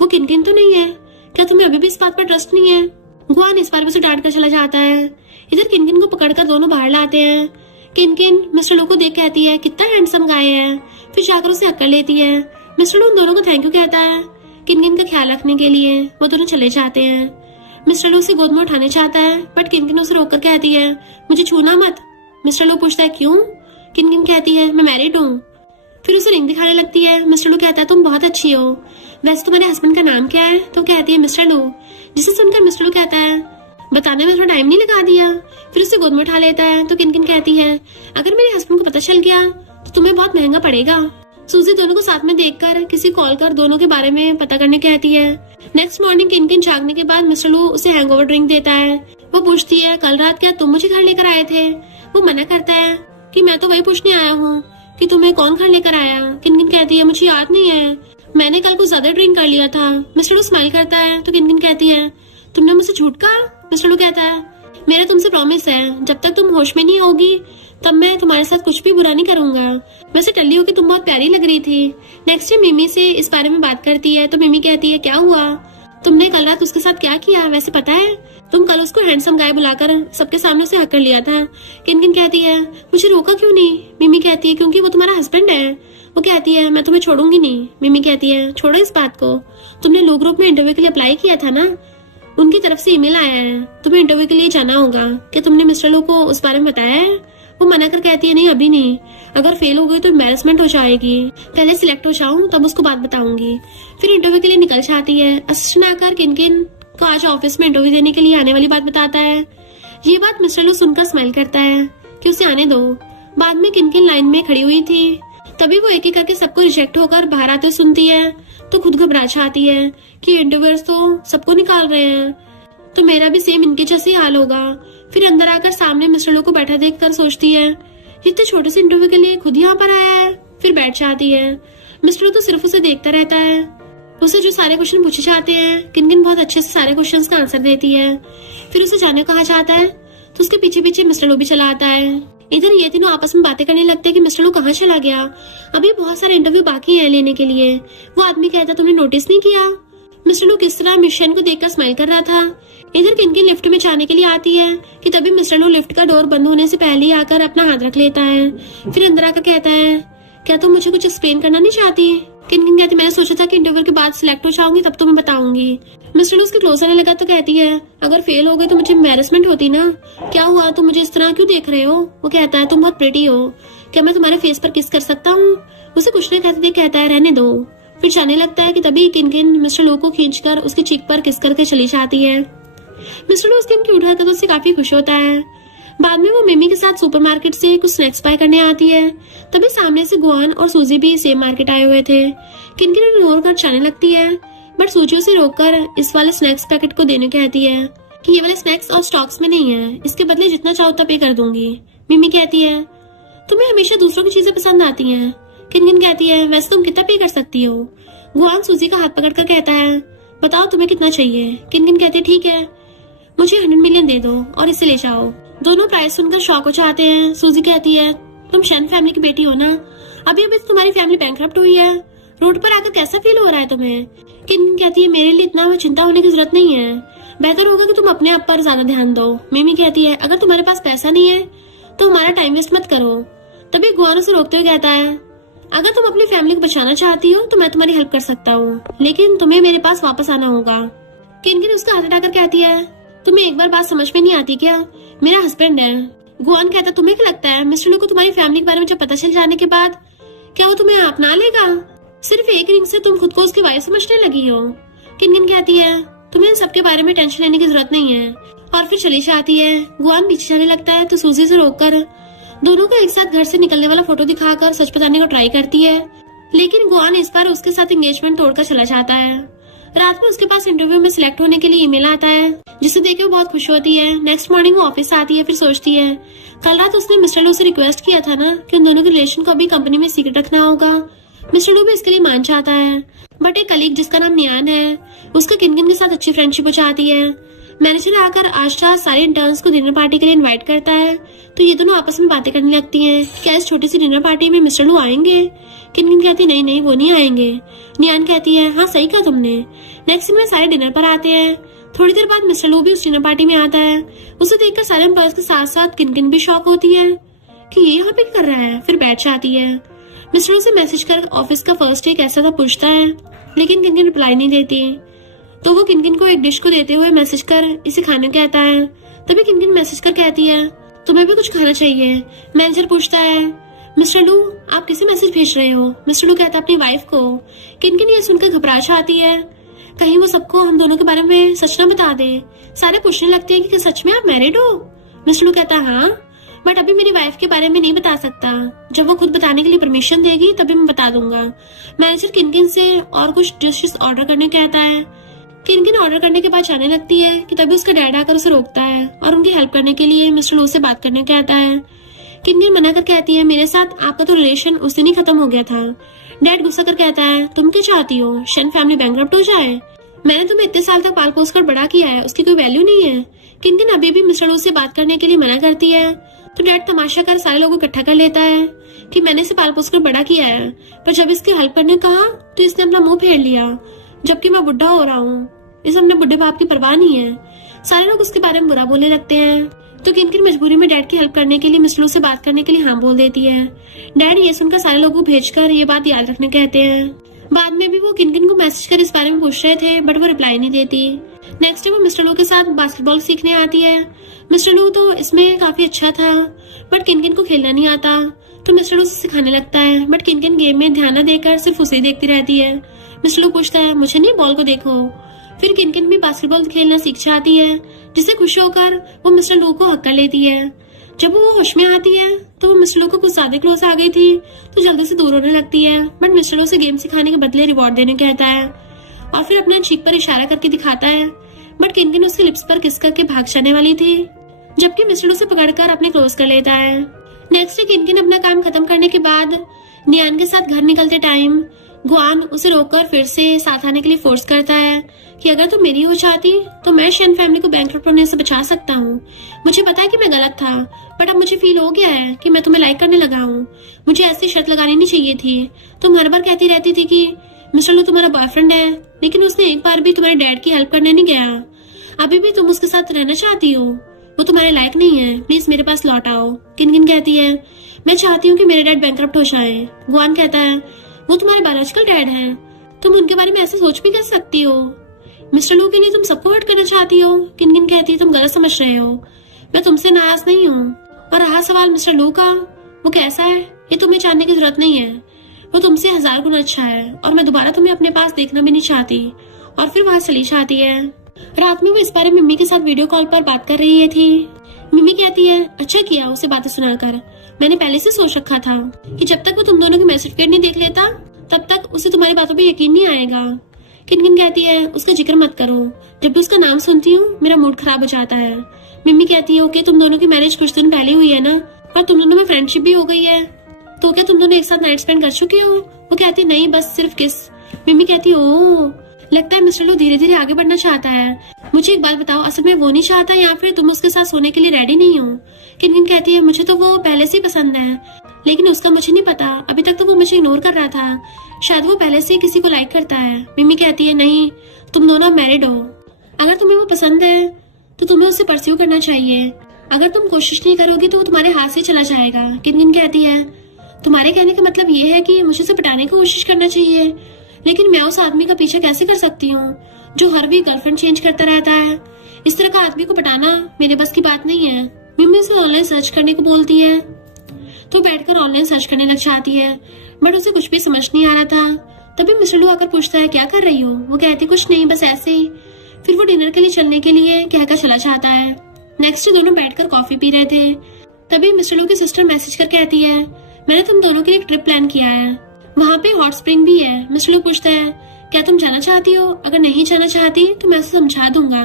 वो किनकिन तो नहीं है, क्या तुम्हें अभी भी इस बात पर ट्रस्ट नहीं है। गुआन इस बार भी उसे डांट कर चला जाता है। इधर किनकिन को पकड़कर दोनों बाहर लाते हैं। किनकिन मिस्टर लू को देख कहती है कितना हैंडसम गाय है। फिर जाकर उसे हक कर लेती है। मिस्टर लू उन दोनों को थैंक यू कहता है किनकिन का ख्याल रखने के लिए। वो दोनों चले जाते हैं। मिस्टर लू उसे गोद में उठाने चाहता है बट किनकिन उसे रोककर कहती है मुझे छूना मत। मिस्टर लू पूछता है क्यों। किनकिन कहती है मैं मैरिड हूँ। फिर उसे रिंग दिखाने लगती है। मिस्टर लू कहता है तुम बहुत अच्छी हो, वैसे तुम्हारे हस्बैंड का नाम क्या है। तो कहती है मिस्टर लू। जिसे सुनकर मिस्टर लू कहता है बताने में थोड़ा टाइम नहीं लगा दिया। फिर उसे गोद में उठा लेता है तो किनकिन कहती है अगर मेरे हस्बैंड को पता चल गया तो तुम्हें बहुत महंगा पड़ेगा। सूजी दोनों को साथ में देखकर किसी कॉल कर दोनों के बारे में पता करने कहती है। नेक्स्ट मॉर्निंग किनकिन जागने के बाद मिस्टर लू उसे हैंगओवर ड्रिंक देता है। वो पूछती है कल रात क्या तुम मुझे घर लेकर आए थे। वो मना करता है कि मैं तो वही पूछने आया हूँ कि तुम्हें कौन घर लेकर आया। किनकिन कहती है मुझे याद नहीं है, मैंने कल कुछ ज्यादा ड्रिंक कर लिया था। मिस्टर लू स्माइल करता है तो किनकिन कहती है तुमने मुझसे झूठ कहा। मिस्टर लू कहता है मेरा तुमसे प्रॉमिस है जब तक तुम होश में नहीं होगी तब मैं तुम्हारे साथ कुछ भी बुरा नहीं करूंगा। वैसे टल्ली होकर तुम बहुत प्यारी लग रही थी। नेक्स्ट डे मिमी से इस बारे में बात करती है तो मिमी कहती है क्या हुआ, तुमने कल रात उसके साथ क्या किया। वैसे पता है तुम कल उसको हैंडसम गाय बुलाकर सबके सामने उसे हक कर लिया था। किनकिन कहती है मुझे रोका क्यों नहीं। मिमी कहती है क्योंकि वो तुम्हारा हस्बैंड है। वो कहती है मैं तुम्हें छोड़ूंगी नहीं। मिमी कहती है छोड़ो इस बात को, तुमने लो ग्रुप में इंटरव्यू के लिए अप्लाई किया था ना, उनकी तरफ से ईमेल आया है, तुम्हें इंटरव्यू के लिए जाना होगा। क्या तुमने मिस्टर लू को उस बारे में बताया है। वो मना कर कहती है नहीं अभी नहीं, अगर फेल हो गई तो एम्बैरेसमेंट हो जाएगी, पहले सिलेक्ट हो जाऊं तब उसको बात बताऊंगी। फिर इंटरव्यू के लिए निकल जाती है। असिस्टेंट आकर किनकिन को आज ऑफिस में इंटरव्यू देने के लिए आने वाली बात बताता है। ये बात मिस्टर लू सुनकर स्माइल करता है कि उसे आने दो। बाद में किनकिन लाइन में खड़ी हुई थी। तभी वो एक एक करके सबको रिजेक्ट होकर बाहर आते सुनती है तो खुद घबरा जाती है कि इंटरव्यूअर्स तो सबको निकाल रहे हैं तो मेरा भी सेम इनके जैसे हाल होगा। फिर अंदर आकर सामने मिस्टर लू को बैठा देखकर सोचती है इतने छोटे से इंटरव्यू के लिए खुद यहाँ पर आया है। फिर बैठ जाती है। मिस्टर लू तो सिर्फ उसे देखता रहता है। उसे जो सारे क्वेश्चन पूछे जाते हैं किनकिन बहुत अच्छे से सारे क्वेश्चंस का आंसर देती है। फिर उसे जाने को कहा जाता है तो उसके पीछे पीछे मिस्टर लू भी चला आता है। इधर ये तीनों आपस में बातें करने लगते हैं कि मिस्टर लू कहाँ चला गया, अभी बहुत सारे इंटरव्यू बाकी है लेने के लिए। वो आदमी कहता तुमने नोटिस नहीं किया। मिस्टर लू किस तरह मिशन को देखकर स्माइल कर रहा था। इधर किनकिन लिफ्ट में जाने के लिए आती है कि तभी मिस्टर लू लिफ्ट का डोर बंद होने से पहले ही आकर अपना हाथ रख लेता है। फिर अंदर आकर कहता है क्या तुम मुझे कुछ एक्सप्लेन करना नहीं चाहती। किनकिन कहती मैंने सोचा था कि इंटरव्यू के बाद सिलेक्ट हो जाऊंगी तब तुम्हें बताऊंगी। मिस्टर लू उसके क्लोज आने लगा तो कहती है अगर फेल हो गई तो मुझे एम्बैरेसमेंट होती ना, क्या हुआ तुम मुझे इस तरह क्यों देख रहे हो। वो कहता है तुम बहुत प्रिटी हो, क्या मैं तुम्हारे फेस पर किस कर सकता हूँ। उसे कुछ नहीं कहते कहता है रहने दो। फिर जाने लगता है कि तभी किनकिन मिस्टर लू को खींचकर उसकी चीक पर किस करके चली जाती है। मिस्टर लू उसकी इनकी हरकतों से काफी खुश होता है। बाद में वो मिमी के साथ सुपरमार्केट से कुछ स्नैक्स बाय करने आती है। तभी सामने से गुआन और सूजी भी सेम मार्केट आए हुए थे। किनकिन इग्नोर कर जाने लगती है, बट सूजी उसे रोककर इस वाले स्नैक्स पैकेट को देने कहती है कि ये वाले स्नैक्स और स्टॉक्स में नहीं है, इसके बदले जितना चाहो उतना पे कर दूंगी। मिमी कहती है तुम्हें हमेशा दूसरों की चीजें पसंद आती हैं। किनकिन कहती है वैसे तुम कितना पे कर सकती हो। गुआन सूजी का हाथ पकड़कर कहता है बताओ तुम्हें कितना चाहिए। किनकिन कहती है ठीक है, मुझे 100 मिलियन दे दो और इसे ले जाओ। दोनों प्राइस सुनकर शॉक हो जाते हैं। सूजी कहती है तुम शन फैमिली की बेटी हो ना, अभी अभी तुम्हारी फैमिली बैंकरप्ट हुई है, रोड पर आकर कैसा फील हो रहा है तुम्हें। किनकिन कहती है मेरे लिए इतना चिंता होने की जरूरत नहीं है, बेहतर होगा कि तुम अपने आप पर ज्यादा ध्यान दो। मिमी कहती है अगर तुम्हारे पास पैसा नहीं है तो हमारा टाइम वेस्ट मत करो। तभी गुआन उसे रोकते हुए कहता है अगर तुम अपनी फैमिली को बचाना चाहती हो तो मैं तुम्हारी हेल्प कर सकता हूँ, लेकिन तुम्हें मेरे पास वापस आना होगा। किनकिन उसका हाथ हटाकर कहती है तुम्हें एक बार बात समझ में नहीं आती क्या, मेरा हस्बैंड है। गुआन कहता तुम्हें क्या लगता है मिस्टर लू को तुम्हारी फैमिली के बारे में जब पता चल जाने के बाद क्या वो तुम्हें अपना लेगा। सिर्फ एक रिंग से तुम खुद को उसकी वाइफ समझने लगी हो। किनकिन कहती है तुम्हें इन सबके बारे में टेंशन लेने की जरूरत नहीं है, और फिर चली जाती है। गुआन नीचे जाने लगता है तो सूजी से रोककर दोनों को एक साथ घर से निकलने वाला फोटो दिखाकर सच बताने को ट्राई करती है, लेकिन गुआन इस बार उसके साथ एंगेजमेंट तोड़कर चला जाता है। रात में उसके पास इंटरव्यू में सिलेक्ट होने के लिए ईमेल आता है, जिसे देख वो बहुत खुश होती है। नेक्स्ट मॉर्निंग वो ऑफिस आती है, फिर सोचती है कल रात उसने मिस्टर लू से रिक्वेस्ट किया था ना कि उन दोनों के रिलेशन को अभी कंपनी में सीक्रेट रखना होगा। मिस्टर लू भी इसके लिए मान जाता है, बट एक कलीग जिसका नाम नियान है उसका किनकिन के साथ अच्छी फ्रेंडशिप हो जाती है। मैनेजर आकर आज सारे इंटर्न्स को डिनर पार्टी के लिए इनवाइट करता है, तो ये दोनों आपस में बातें करने लगती हैं। क्या इस छोटी सी डिनर पार्टी में मिस्टर लू आएंगे। किनकिन कहती नहीं नहीं वो नहीं आएंगे। नियान कहती है हाँ सही कहा तुमने। नेक्स्ट दिन में सारे डिनर पर आते हैं। थोड़ी देर बाद मिस्टर लू भी उस डिनर पार्टी में आता है। उसे देखकर सारे एम्प्लॉयज के साथ साथ किनकिन भी शॉक होती है कि ये यहाँ पे कर रहा है, फिर बैठ जाती है। मिस्टर लू से मैसेज कर ऑफिस का फर्स्ट डे कैसा था पूछता है, लेकिन किनकिन रिप्लाई नहीं देती। तो वो किनकिन को एक डिश को देते हुए मैसेज कर इसे खाने को कहता है। तभी किनकिन मैसेज कर कहती है तुम्हें भी कुछ खाना चाहिए। मैनेजर पूछता है मिस्टर लू आप किसे मैसेज भेज रहे हो। मिस्टर लू कहता है अपनी वाइफ को। किनकिन ये सुनकर घबरा जाती है, कहीं वो सबको हम दोनों के बारे में सच न बता दे। सारे पूछने लगते हैं कि सच में आप मैरिड हो। मिस्टर लू कहता है हाँ, बट अभी मेरी वाइफ के बारे में नहीं बता सकता, जब वो खुद बताने के लिए परमिशन देगी तभी मैं बता दूंगा। मैनेजर किनकिन से और कुछ डिशेस ऑर्डर करने कहता है। किनकिन ऑर्डर करने के बाद जाने लगती है कि तभी उसका डैड आकर उसे रोकता है और उनकी हेल्प करने के लिए मिस्टर लू से बात करने कहता है। किनकिन मना कर कहती है मेरे साथ आपका तो रिलेशन उस दिन ही खत्म हो गया था। डैड गुस्सा कर कहता है तुम क्या चाहती हो, शन फैमिली बैंकरप्ट हो जाए। मैंने तुम्हें इतने साल तक पाल पोस कर बड़ा किया है, उसकी कोई वैल्यू नहीं है। किनकिन अभी भी मिस्टर लू से बात करने के लिए मना करती है, तो डैड तमाशा कर सारे लोगों को इकट्ठा कर लेता है कि मैंने इसे पाल पोस कर बड़ा किया है, पर जब इसकी हेल्प करने कहा तो इसने अपना मुंह फेर लिया, जबकि मैं बुढ़ा हो रहा हूँ। इसे अपने बुढ़े बाप की परवाह नहीं है। सारे लोग उसके बारे में बुरा बोलने लगते हैं, तो किनकिन मजबूरी में डैड की हेल्प करने के लिए मिस्टर लू से बात करने के लिए हाँ बोल देती है। डैड ये सुनकर सारे लोगों को भेजकर ये बात याद रखने कहते हैं। बाद में भी वो किनकिन को मैसेज कर इस बारे में पूछ रहे थे, बट वो रिप्लाई नहीं देती। नेक्स्ट डे वो मिस्टर लू के साथ बास्केटबॉल सीखने आती है। मिस्टर लू तो इसमें काफी अच्छा था, बट किनकिन को खेलना नहीं आता, तो मिस्टर लू सिखाने लगता है, बट किनकिन गेम में ध्यान न देकर सिर्फ उसे देखती रहती है। मिस्टर लू पूछता है मुझे नहीं, बॉल को देखो। फिर किनकिन भी बास्केटबॉल खेलना सीख जाती है, जिससे खुश होकर वो मिस्टर लू को हक कर लेती है। जब वो होश में आती है तो वो मिस्टर लू को कुछ ज्यादा क्लोज आ गई थी, तो जल्दी से दूर होने लगती है, बट मिस्टर लू से गेम सिखाने के बदले रिवॉर्ड देने कहता है और फिर अपना चीक पर इशारा करके दिखाता है, बट किनकिन उसके लिप्स पर किस करके भाग जाने वाली थी, जबकि मिस्टर लू से पकड़कर अपने क्लोज कर लेता है। नेक्स्ट डे किनकिन अपना काम खत्म करने के बाद नियान के साथ घर निकलते टाइम गुआन उसे रोककर फिर से साथ आने के लिए फोर्स करता है कि अगर तुम मेरी हो चाहती तो मैं शन फैमिली को बैंकरप्ट होने से बचा सकता हूँ। मुझे पता है कि मैं गलत था, बट अब मुझे फील हो गया है कि मैं तुम्हें लाइक करने लगा हूँ। मुझे ऐसी शर्त लगानी नहीं चाहिए थी। तुम हर बार कहती रहती थी कि मिस्टर लू तुम्हारा बॉयफ्रेंड है, लेकिन उसने एक बार भी तुम्हारे डैड की हेल्प करने नहीं गया। अभी भी तुम उसके साथ रहना चाहती हो, वो तुम्हारे लायक नहीं है, प्लीज मेरे पास लौट आओ। किनकिन कहती है मैं चाहती हूँ कि मेरे डैड बैंकरप्ट हो जाए। गुआन कहता है वो तुम्हारे बायोलॉजिकल डैड है, तुम उनके बारे में ऐसे सोच भी कर सकती हो। मिस्टर लू के लिए तुम सबको हर्ट करना चाहती हो। किनकिन कहती है तुम गलत समझ रहे हो, मैं तुमसे नाराज नहीं हूँ। और रहा सवाल मिस्टर लू का, वो कैसा है ये तुम्हें जानने की जरूरत नहीं है। वो तुमसे 1000 गुना अच्छा है और मैं दोबारा तुम्हें अपने पास देखना भी नहीं चाहती। और फिर वहाँ चली जाती है। रात में वो इस बारे में मम्मी के साथ वीडियो कॉल पर बात कर रही थी। मिमी कहती है अच्छा किया उसे बातें सुनाकर, मैंने पहले से सोच रखा था कि जब तक वो तुम दोनों की सर्टिफिकेट नहीं देख लेता तब तक उसे तुम्हारी बातों पे यकीन नहीं आएगा। किनकिन कहती है उसका जिक्र मत करो, जब भी उसका नाम सुनती हूँ मेरा मूड खराब हो जाता है। मिमी कहती है ओके तुम दोनों की मैरिज कुछ दिन पहले हुई है ना, और तुम दोनों में फ्रेंडशिप भी हो गई है, तो क्या तुम दोनों एक साथ नाइट स्पेंड कर चुके हो? वो कहती नहीं बस सिर्फ किस। मिमी कहती ओ लगता है मिस्टर लो धीरे धीरे आगे बढ़ना चाहता है। मुझे एक बात बताओ, असल में वो नहीं चाहता या फिर तुम उसके साथ सोने के लिए रेडी नहीं हो? किनकिन कहती है मुझे तो वो पहले से ही पसंद है, लेकिन उसका मुझे नहीं पता, अभी तक तो वो मुझे इग्नोर कर रहा था, शायद वो पहले से ही किसी को लाइक करता है। मिमी कहती है नहीं, तुम दोनों मैरिड हो, अगर तुम्हें वो पसंद है तो तुम्हें उससे परस्यू करना चाहिए, अगर तुम कोशिश नहीं करोगी तो वो तुम्हारे हाथ से चला जाएगा। किनकिन कहती है तुम्हारे कहने का मतलब ये है कि मुझे उसे पटाने की कोशिश करना चाहिए, लेकिन मैं उस आदमी का पीछा कैसे कर सकती हूँ जो हर वीक गर्लफ्रेंड चेंज करता रहता है? इस तरह का आदमी को पटाना मेरे बस की बात नहीं है। मिमी उसे ऑनलाइन सर्च करने को बोलती है तो बैठकर ऑनलाइन सर्च करने लग जाती है, बट उसे कुछ भी समझ नहीं आ रहा था। तभी मिस्टर लू आकर पूछता है क्या कर रही हो? वो कहती कुछ नहीं बस ऐसे ही। फिर वो डिनर के लिए चलने के लिए कहकर चला जाता है। नेक्स्ट डे दोनों बैठकर कॉफी पी रहे थे, तभी मिस्टर लू की सिस्टर मैसेज कर कहती है मैंने तुम दोनों के लिए एक ट्रिप प्लान किया है, वहाँ पे हॉट स्प्रिंग भी है। मिस्टर लू पूछता है क्या तुम जाना चाहती हो? अगर नहीं जाना चाहती तो मैं उसे समझा दूंगा।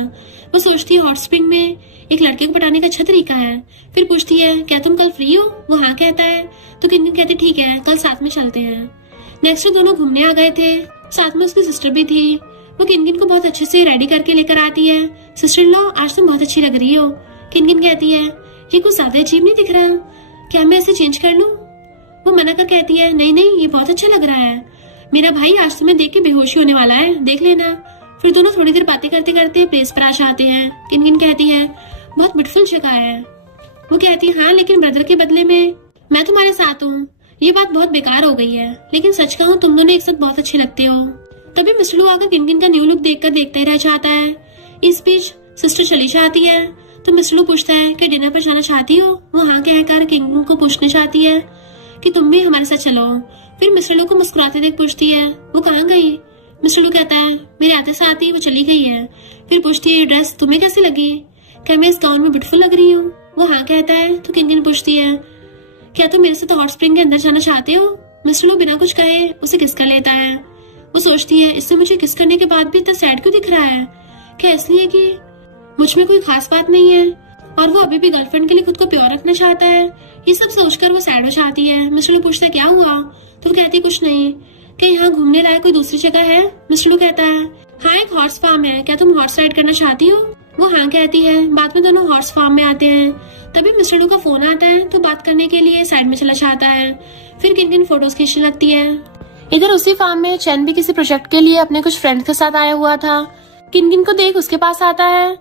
वो सोचती है हॉट स्प्रिंग में एक लड़के को पटाने का अच्छा तरीका है। फिर पूछती है क्या तुम कल फ्री हो? वो हाँ कहता है तो किनकिन कहती ठीक है कल साथ में चलते हैं। नेक्स्ट दोनों घूमने आ गए थे, साथ में उसकी सिस्टर भी थी। वो किनकिन को बहुत अच्छे से रेडी करके लेकर आती है। सिस्टर इन लॉ आज तुम बहुत अच्छी लग रही हो। किनकिन कहती है ये कुछ ज्यादा अजीब नहीं दिख रहा, क्या मैं इसे चेंज कर लूं? वो मना कर कहती है नहीं नहीं ये बहुत अच्छा लग रहा है, मेरा भाई आज तुम्हें देख के बेहोशी होने वाला है, देख लेना। फिर दोनों थोड़ी देर बातें करते करते प्लेस पर आ जाते हैं। किनकिन कहती है बहुत ब्यूटीफुल जगह है। वो कहती है हाँ लेकिन ब्रदर के बदले में मैं तुम्हारे साथ हूँ, ये बात बहुत बेकार हो गई है, लेकिन सच कहूँ तुम दोनों एक साथ बहुत अच्छे लगते हो। तभी मिस्टर लू आकर किनकिन का न्यू लुक देखकर देखते ही रह जाता है। इस बीच सिस्टर चली जाती है तो मिस्टर लू पूछता है कि डिनर पर जाना चाहती हो? वो हाँ कहकर किनकिन को पूछना चाहती है कि तुम भी हमारे साथ चलो। फिर मिस्टर लू को मुस्कुराते देख पूछती है वो कहाँ गई? मिस्टर लू कहता है मेरे आते साथ ही वो चली गई है। फिर पूछती है ये ड्रेस तुम्हें कैसी लगी, क्या मैं इस गाउन में ब्यूटीफुल लग रही हूँ? वो हाँ कहता है तो किनकिन पूछती है क्या तुम मेरे साथ हॉट स्प्रिंग के अंदर जाना चाहते हो? मिस्टर लू बिना कुछ कहे उसे किस कर लेता है। वो सोचती है इससे मुझे किस करने के बाद भी इतना सैड क्यों दिख रहा है, क्या इसलिए कि मुझ में कोई खास बात नहीं है और वो अभी भी गर्लफ्रेंड के लिए खुद को प्योर रखना चाहता है? ये सब सोचकर वो सैड हो जाती है। मिस्टर लू पूछता है क्या हुआ? तो वो कहती कुछ नहीं, क्या यहाँ घूमने लायक कोई दूसरी जगह है? मिस्टर लू कहता है हाँ एक हॉर्स फार्म है, क्या तुम हॉर्स राइड करना चाहती हो? वो हाँ कहती है। बाद में दोनों हॉर्स फार्म में आते हैं, तभी मिस्टर लू का फोन आता है तो बात करने के लिए साइड में चला जाता है। फिर किनकिन फोटोज खींचने लगती है। इधर उसी फार्म में चैन भी किसी प्रोजेक्ट के लिए अपने कुछ फ्रेंड्स के साथ आया हुआ था। किनकिन को देख उसके पास आता है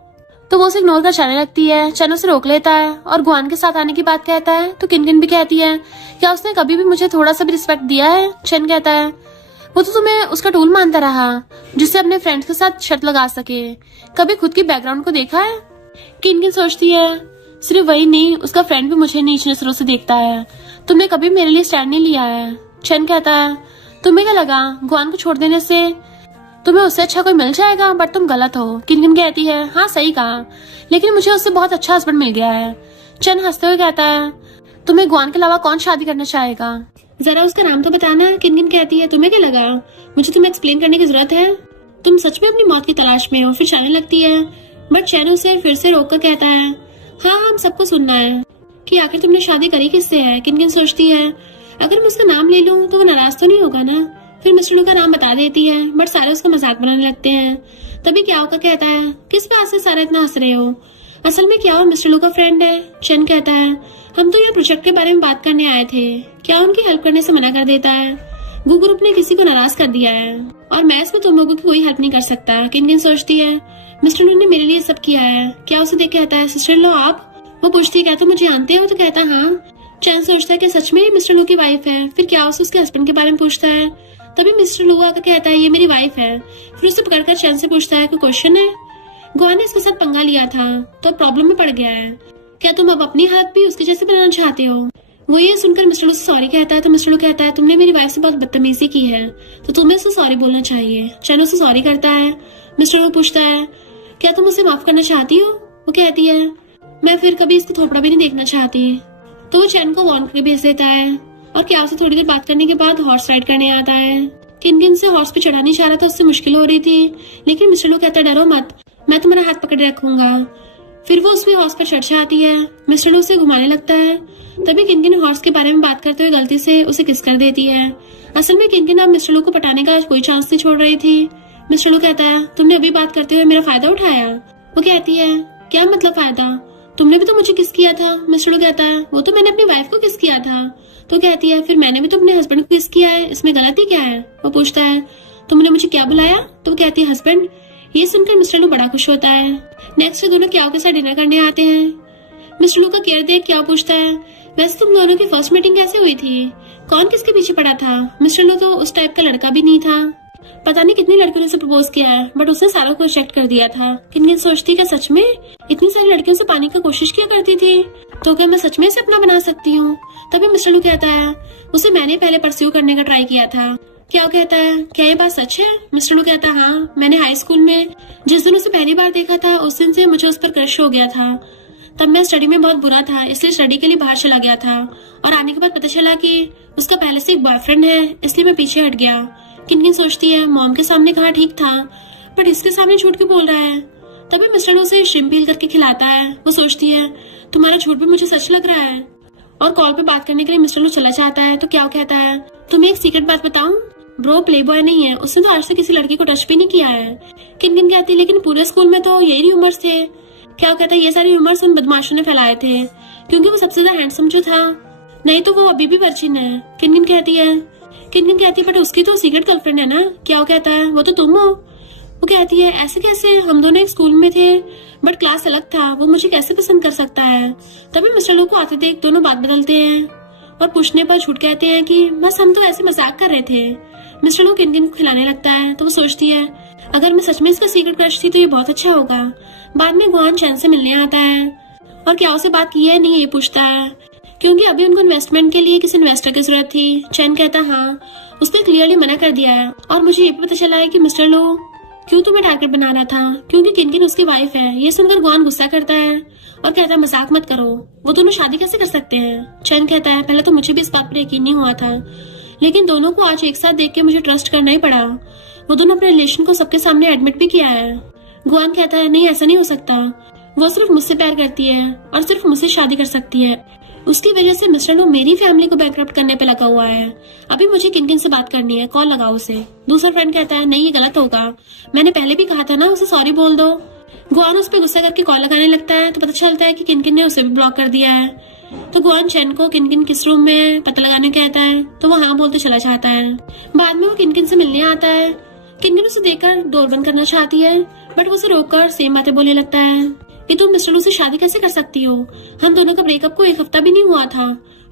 तो वो उसे इग्नोर कर जाने लगती है। चैन उसे रोक लेता है और गुआन के साथ आने की बात कहता है तो किनकिन भी कहती है क्या उसने कभी भी मुझे थोड़ा सा भी रिस्पेक्ट दिया है? चैन कहता है वो तो तुम्हें उसका टूल मानता रहा जिससे अपने फ्रेंड्स के साथ शर्त लगा सके, कभी खुद की बैकग्राउंड को देखा है? किनकिन सोचती है सिर्फ वही नहीं उसका फ्रेंड भी मुझे नीच नजरों से देखता है, तुमने कभी मेरे लिए स्टैंड नहीं लिया है। चैन कहता है तुम्हें क्या लगा गुआन को छोड़ देने से तुम्हें उससे अच्छा कोई मिल जाएगा, बट तुम गलत हो। किनकिन कहती है हाँ सही कहा, लेकिन मुझे उससे बहुत अच्छा हस्बैंड मिल गया है। चैन हंसते हुए कहता है तुम्हें गुआन के अलावा कौन शादी करना चाहेगा, जरा उसका नाम तो बताना। किनकिन कहती है तुम्हें क्या लगा मुझे तुम्हें एक्सप्लेन करने की जरूरत है, तुम सच में अपनी मौत की तलाश में हो। फिर जाने लगती है, बट चैन उसे फिर से रोक कर कहता है हाँ हम सबको सुनना है कि आखिर तुमने शादी करी किससे है। किनकिन सोचती है अगर मैं उसका नाम ले लूं तो वो नाराज तो नहीं होगा ना। फिर मिस्टर लू का नाम बता देती है, बट सारे उसका मजाक बनाने लगते हैं। तभी क्या होगा कहता है किस बात से सारे इतना हंस रहे हो, असल में क्या हो मिस्टर लू का फ्रेंड है। चैन कहता है हम तो यहाँ प्रोजेक्ट के बारे में बात करने आए थे, क्या उनकी हेल्प करने से मना कर देता है? गू ग्रुप ने किसी को नाराज कर दिया है और मैं इसमें तुम लोगों की कोई हेल्प नहीं कर सकता। किनकिन सोचती है मिस्टर लू ने मेरे लिए सब किया है, क्या उसे देख कहता है सिस्टर लो आप? वो पूछती है क्या तुम मुझे जानते हो? तो कहता है हाँ। चैन सोचता है कि सच में मिस्टर लू की वाइफ है। फिर क्या उसके हस्बैंड के बारे में पूछता है, तभी मिस्टर लू आकर कहता है ये मेरी वाइफ है। फिर उसे पकड़कर चैन से पूछता है कोई क्वेश्चन है? गुआ ने इसके साथ पंगा लिया था तो प्रॉब्लम में पड़ गया है, क्या तुम अब अपनी हालत भी उसके जैसे बनाना चाहते हो? वो ये सुनकर मिस्टर लू से सॉरी कहता है तो मिस्टर लू कहता है तुमने मेरी वाइफ से बहुत बदतमीजी की है तो तुम्हें उसे सॉरी बोलना चाहिए। चैन उसे सॉरी करता है। मिस्टर लू पूछता है क्या तुम उसे माफ करना चाहती हो? वो कहती है मैं फिर कभी इसको थोपड़ा भी नहीं देखना चाहती। तो वो चैन को वॉर्न करके भेज देता है और क्या से थोड़ी देर बात करने के बाद हॉर्स राइड करने आता है। किनकिन से हॉर्स पे चढ़ा नहीं चाह रहा था, उससे मुश्किल हो रही थी, लेकिन मिस्टर लो कहता है डरो मत, मैं तुम्हारा हाथ पकड़े रखूंगा। फिर वो उसमें हॉर्स पर चढ़ जाती है। मिस्टर लो उसे घुमाने लगता है। तभी किनकिन हॉर्स के बारे में बात करते हुए गलती से उसे किस कर देती है। असल में किनकिन अब मिस्टर लो को पटाने का कोई चांस नहीं छोड़ रही थी। मिस्टर लो कहता है तुमने अभी बात करते हुए मेरा फायदा उठाया। वो कहती है क्या मतलब फायदा, तुमने भी तो मुझे किस किया था। मिस्टर लो कहता है वो तो मैंने अपनी वाइफ को किस किया था। तो कहती है फिर मैंने भी तो अपने हस्बैंड को किस किया है, इसमें गलती क्या है। वो पूछता है तुमने मुझे क्या बुलाया। तो वो कहती है हस्बैंड। ये सुनकर मिस्टर लो बड़ा खुश होता है। नेक्स्ट दोनों क्या के साथ डिनर करने आते हैं। मिस्टर लो का केयर देख क्या पूछता है वैसे तुम दोनों की फर्स्ट मीटिंग कैसे हुई थी, कौन किसके पीछे पड़ा था। मिस्टर लो तो उस टाइप का लड़का भी नहीं था, पता नहीं कितनी लड़कियों ने उसे प्रपोज किया है बट उसने सारों को रिजेक्ट कर दिया था। किनकिन सोचती क्या सच में इतनी सारी लड़कियों से पाने की कोशिश किया करती थी, तो क्या मैं सच में इसे अपना बना सकती हूँ। तभी मिस्टर लू कहता है उसे मैंने पहले परस्यू करने का ट्राई किया था। क्या कहता है क्या ये बात सच है। मिस्टर लू कहता है हाँ, मैंने हाई स्कूल में जिस दिन उसे पहली बार देखा था उस दिन से मुझे उस पर क्रश हो गया था। तब मैं स्टडी में बहुत बुरा था, इसलिए स्टडी के लिए बाहर चला गया था और आने के बाद पता चला कि उसका पहले से एक बॉयफ्रेंड है, इसलिए मैं पीछे हट गया। किनकिन सोचती है मॉम के सामने कहा ठीक था बट इसके सामने झूठ क्यों बोल रहा है। तभी मिस्टर लो उसे श्रिम्प पील करके खिलाता है। वो सोचती है तुम्हारा झूठ भी मुझे सच लग रहा है। और कॉल पे बात करने के लिए मिस्टर लो चला जाता है। तो क्या कहता है तुम्हें एक सीक्रेट बात बताऊं, ब्रो प्ले बॉय नहीं है, उसने तो आज से किसी लड़की को टच भी नहीं किया है। किनकिन कहती है लेकिन पूरे स्कूल में तो यही र्यूमर्स थे। क्या कहता है ये सारे र्यूमर्स उन बदमाशों ने फैलाए थे क्योंकि वो सबसे ज्यादा हैंडसम जो था, नहीं तो वो अभी भी वर्जिन है। किनकिन कहती है बट उसकी तो सीक्रेट गर्लफ्रेंड है ना। क्या कहता है वो तो तुम हो। वो कहती है ऐसे कैसे, हम दोनों एक स्कूल में थे बट क्लास अलग था, वो मुझे कैसे पसंद कर सकता है। तभी मिस्टर लो को आते देख दोनों बात बदलते हैं और पूछने पर झूठ कहते हैं कि बस हम तो ऐसे मजाक कर रहे थे। मिस्टर लो किनकिन को खिलाने लगता है। तो वो सोचती है अगर मैं सच में इसका सीक्रेट क्रश थी तो ये बहुत अच्छा होगा। बाद में गुआन चैन से मिलने आता है और क्या उसे बात की है नहीं ये पूछता है क्योंकि अभी उनको इन्वेस्टमेंट के लिए किसी इन्वेस्टर की जरूरत थी। चैन कहता हाँ, उसने क्लियरली मना कर दिया है और मुझे ये भी पता चला है कि मिस्टर लो क्यों तुम्हें टारगेट बना रहा था, क्योंकि किनकिन उसकी वाइफ है। ये सुनकर गुआन गुस्सा करता है और कहता है मजाक मत करो, वो दोनों शादी कैसे कर सकते हैं। चैन कहता है पहले तो मुझे भी इस बात पर यकीन नहीं हुआ था, लेकिन दोनों को आज एक साथ देख के मुझे ट्रस्ट करना ही पड़ा। वो दोनों अपने रिलेशन को सबके सामने एडमिट भी किया है। गुआन कहता है नहीं ऐसा नहीं हो सकता, वो सिर्फ मुझसे प्यार करती है और सिर्फ मुझसे शादी कर सकती है, उसकी वजह से मिस्टर लो मेरी फैमिली को बैंकरप्ट करने पे लगा हुआ है। अभी मुझे किनकिन से बात करनी है, कॉल लगाओ उसे। दूसरा फ्रेंड कहता है नहीं ये गलत होगा, मैंने पहले भी कहा था ना उसे सॉरी बोल दो। गुआन उस पर गुस्सा करके कॉल लगाने लगता है तो पता चलता है कि किनकिन ने उसे भी ब्लॉक कर दिया है। तो गुआन चैन को किनकिन किस रूम में पता लगाने कहता है तो वो हाँ बोलते चला जाता है। बाद में वो किनकिन से मिलने आता है। किनकिन उसे देखकर डोर बंद करना चाहती है बट वो उसे रोककर सेम बातें बोलने लगता है कि तुम मिस्टर लू से शादी कैसे कर सकती हो, हम दोनों का ब्रेकअप को एक हफ्ता भी नहीं हुआ था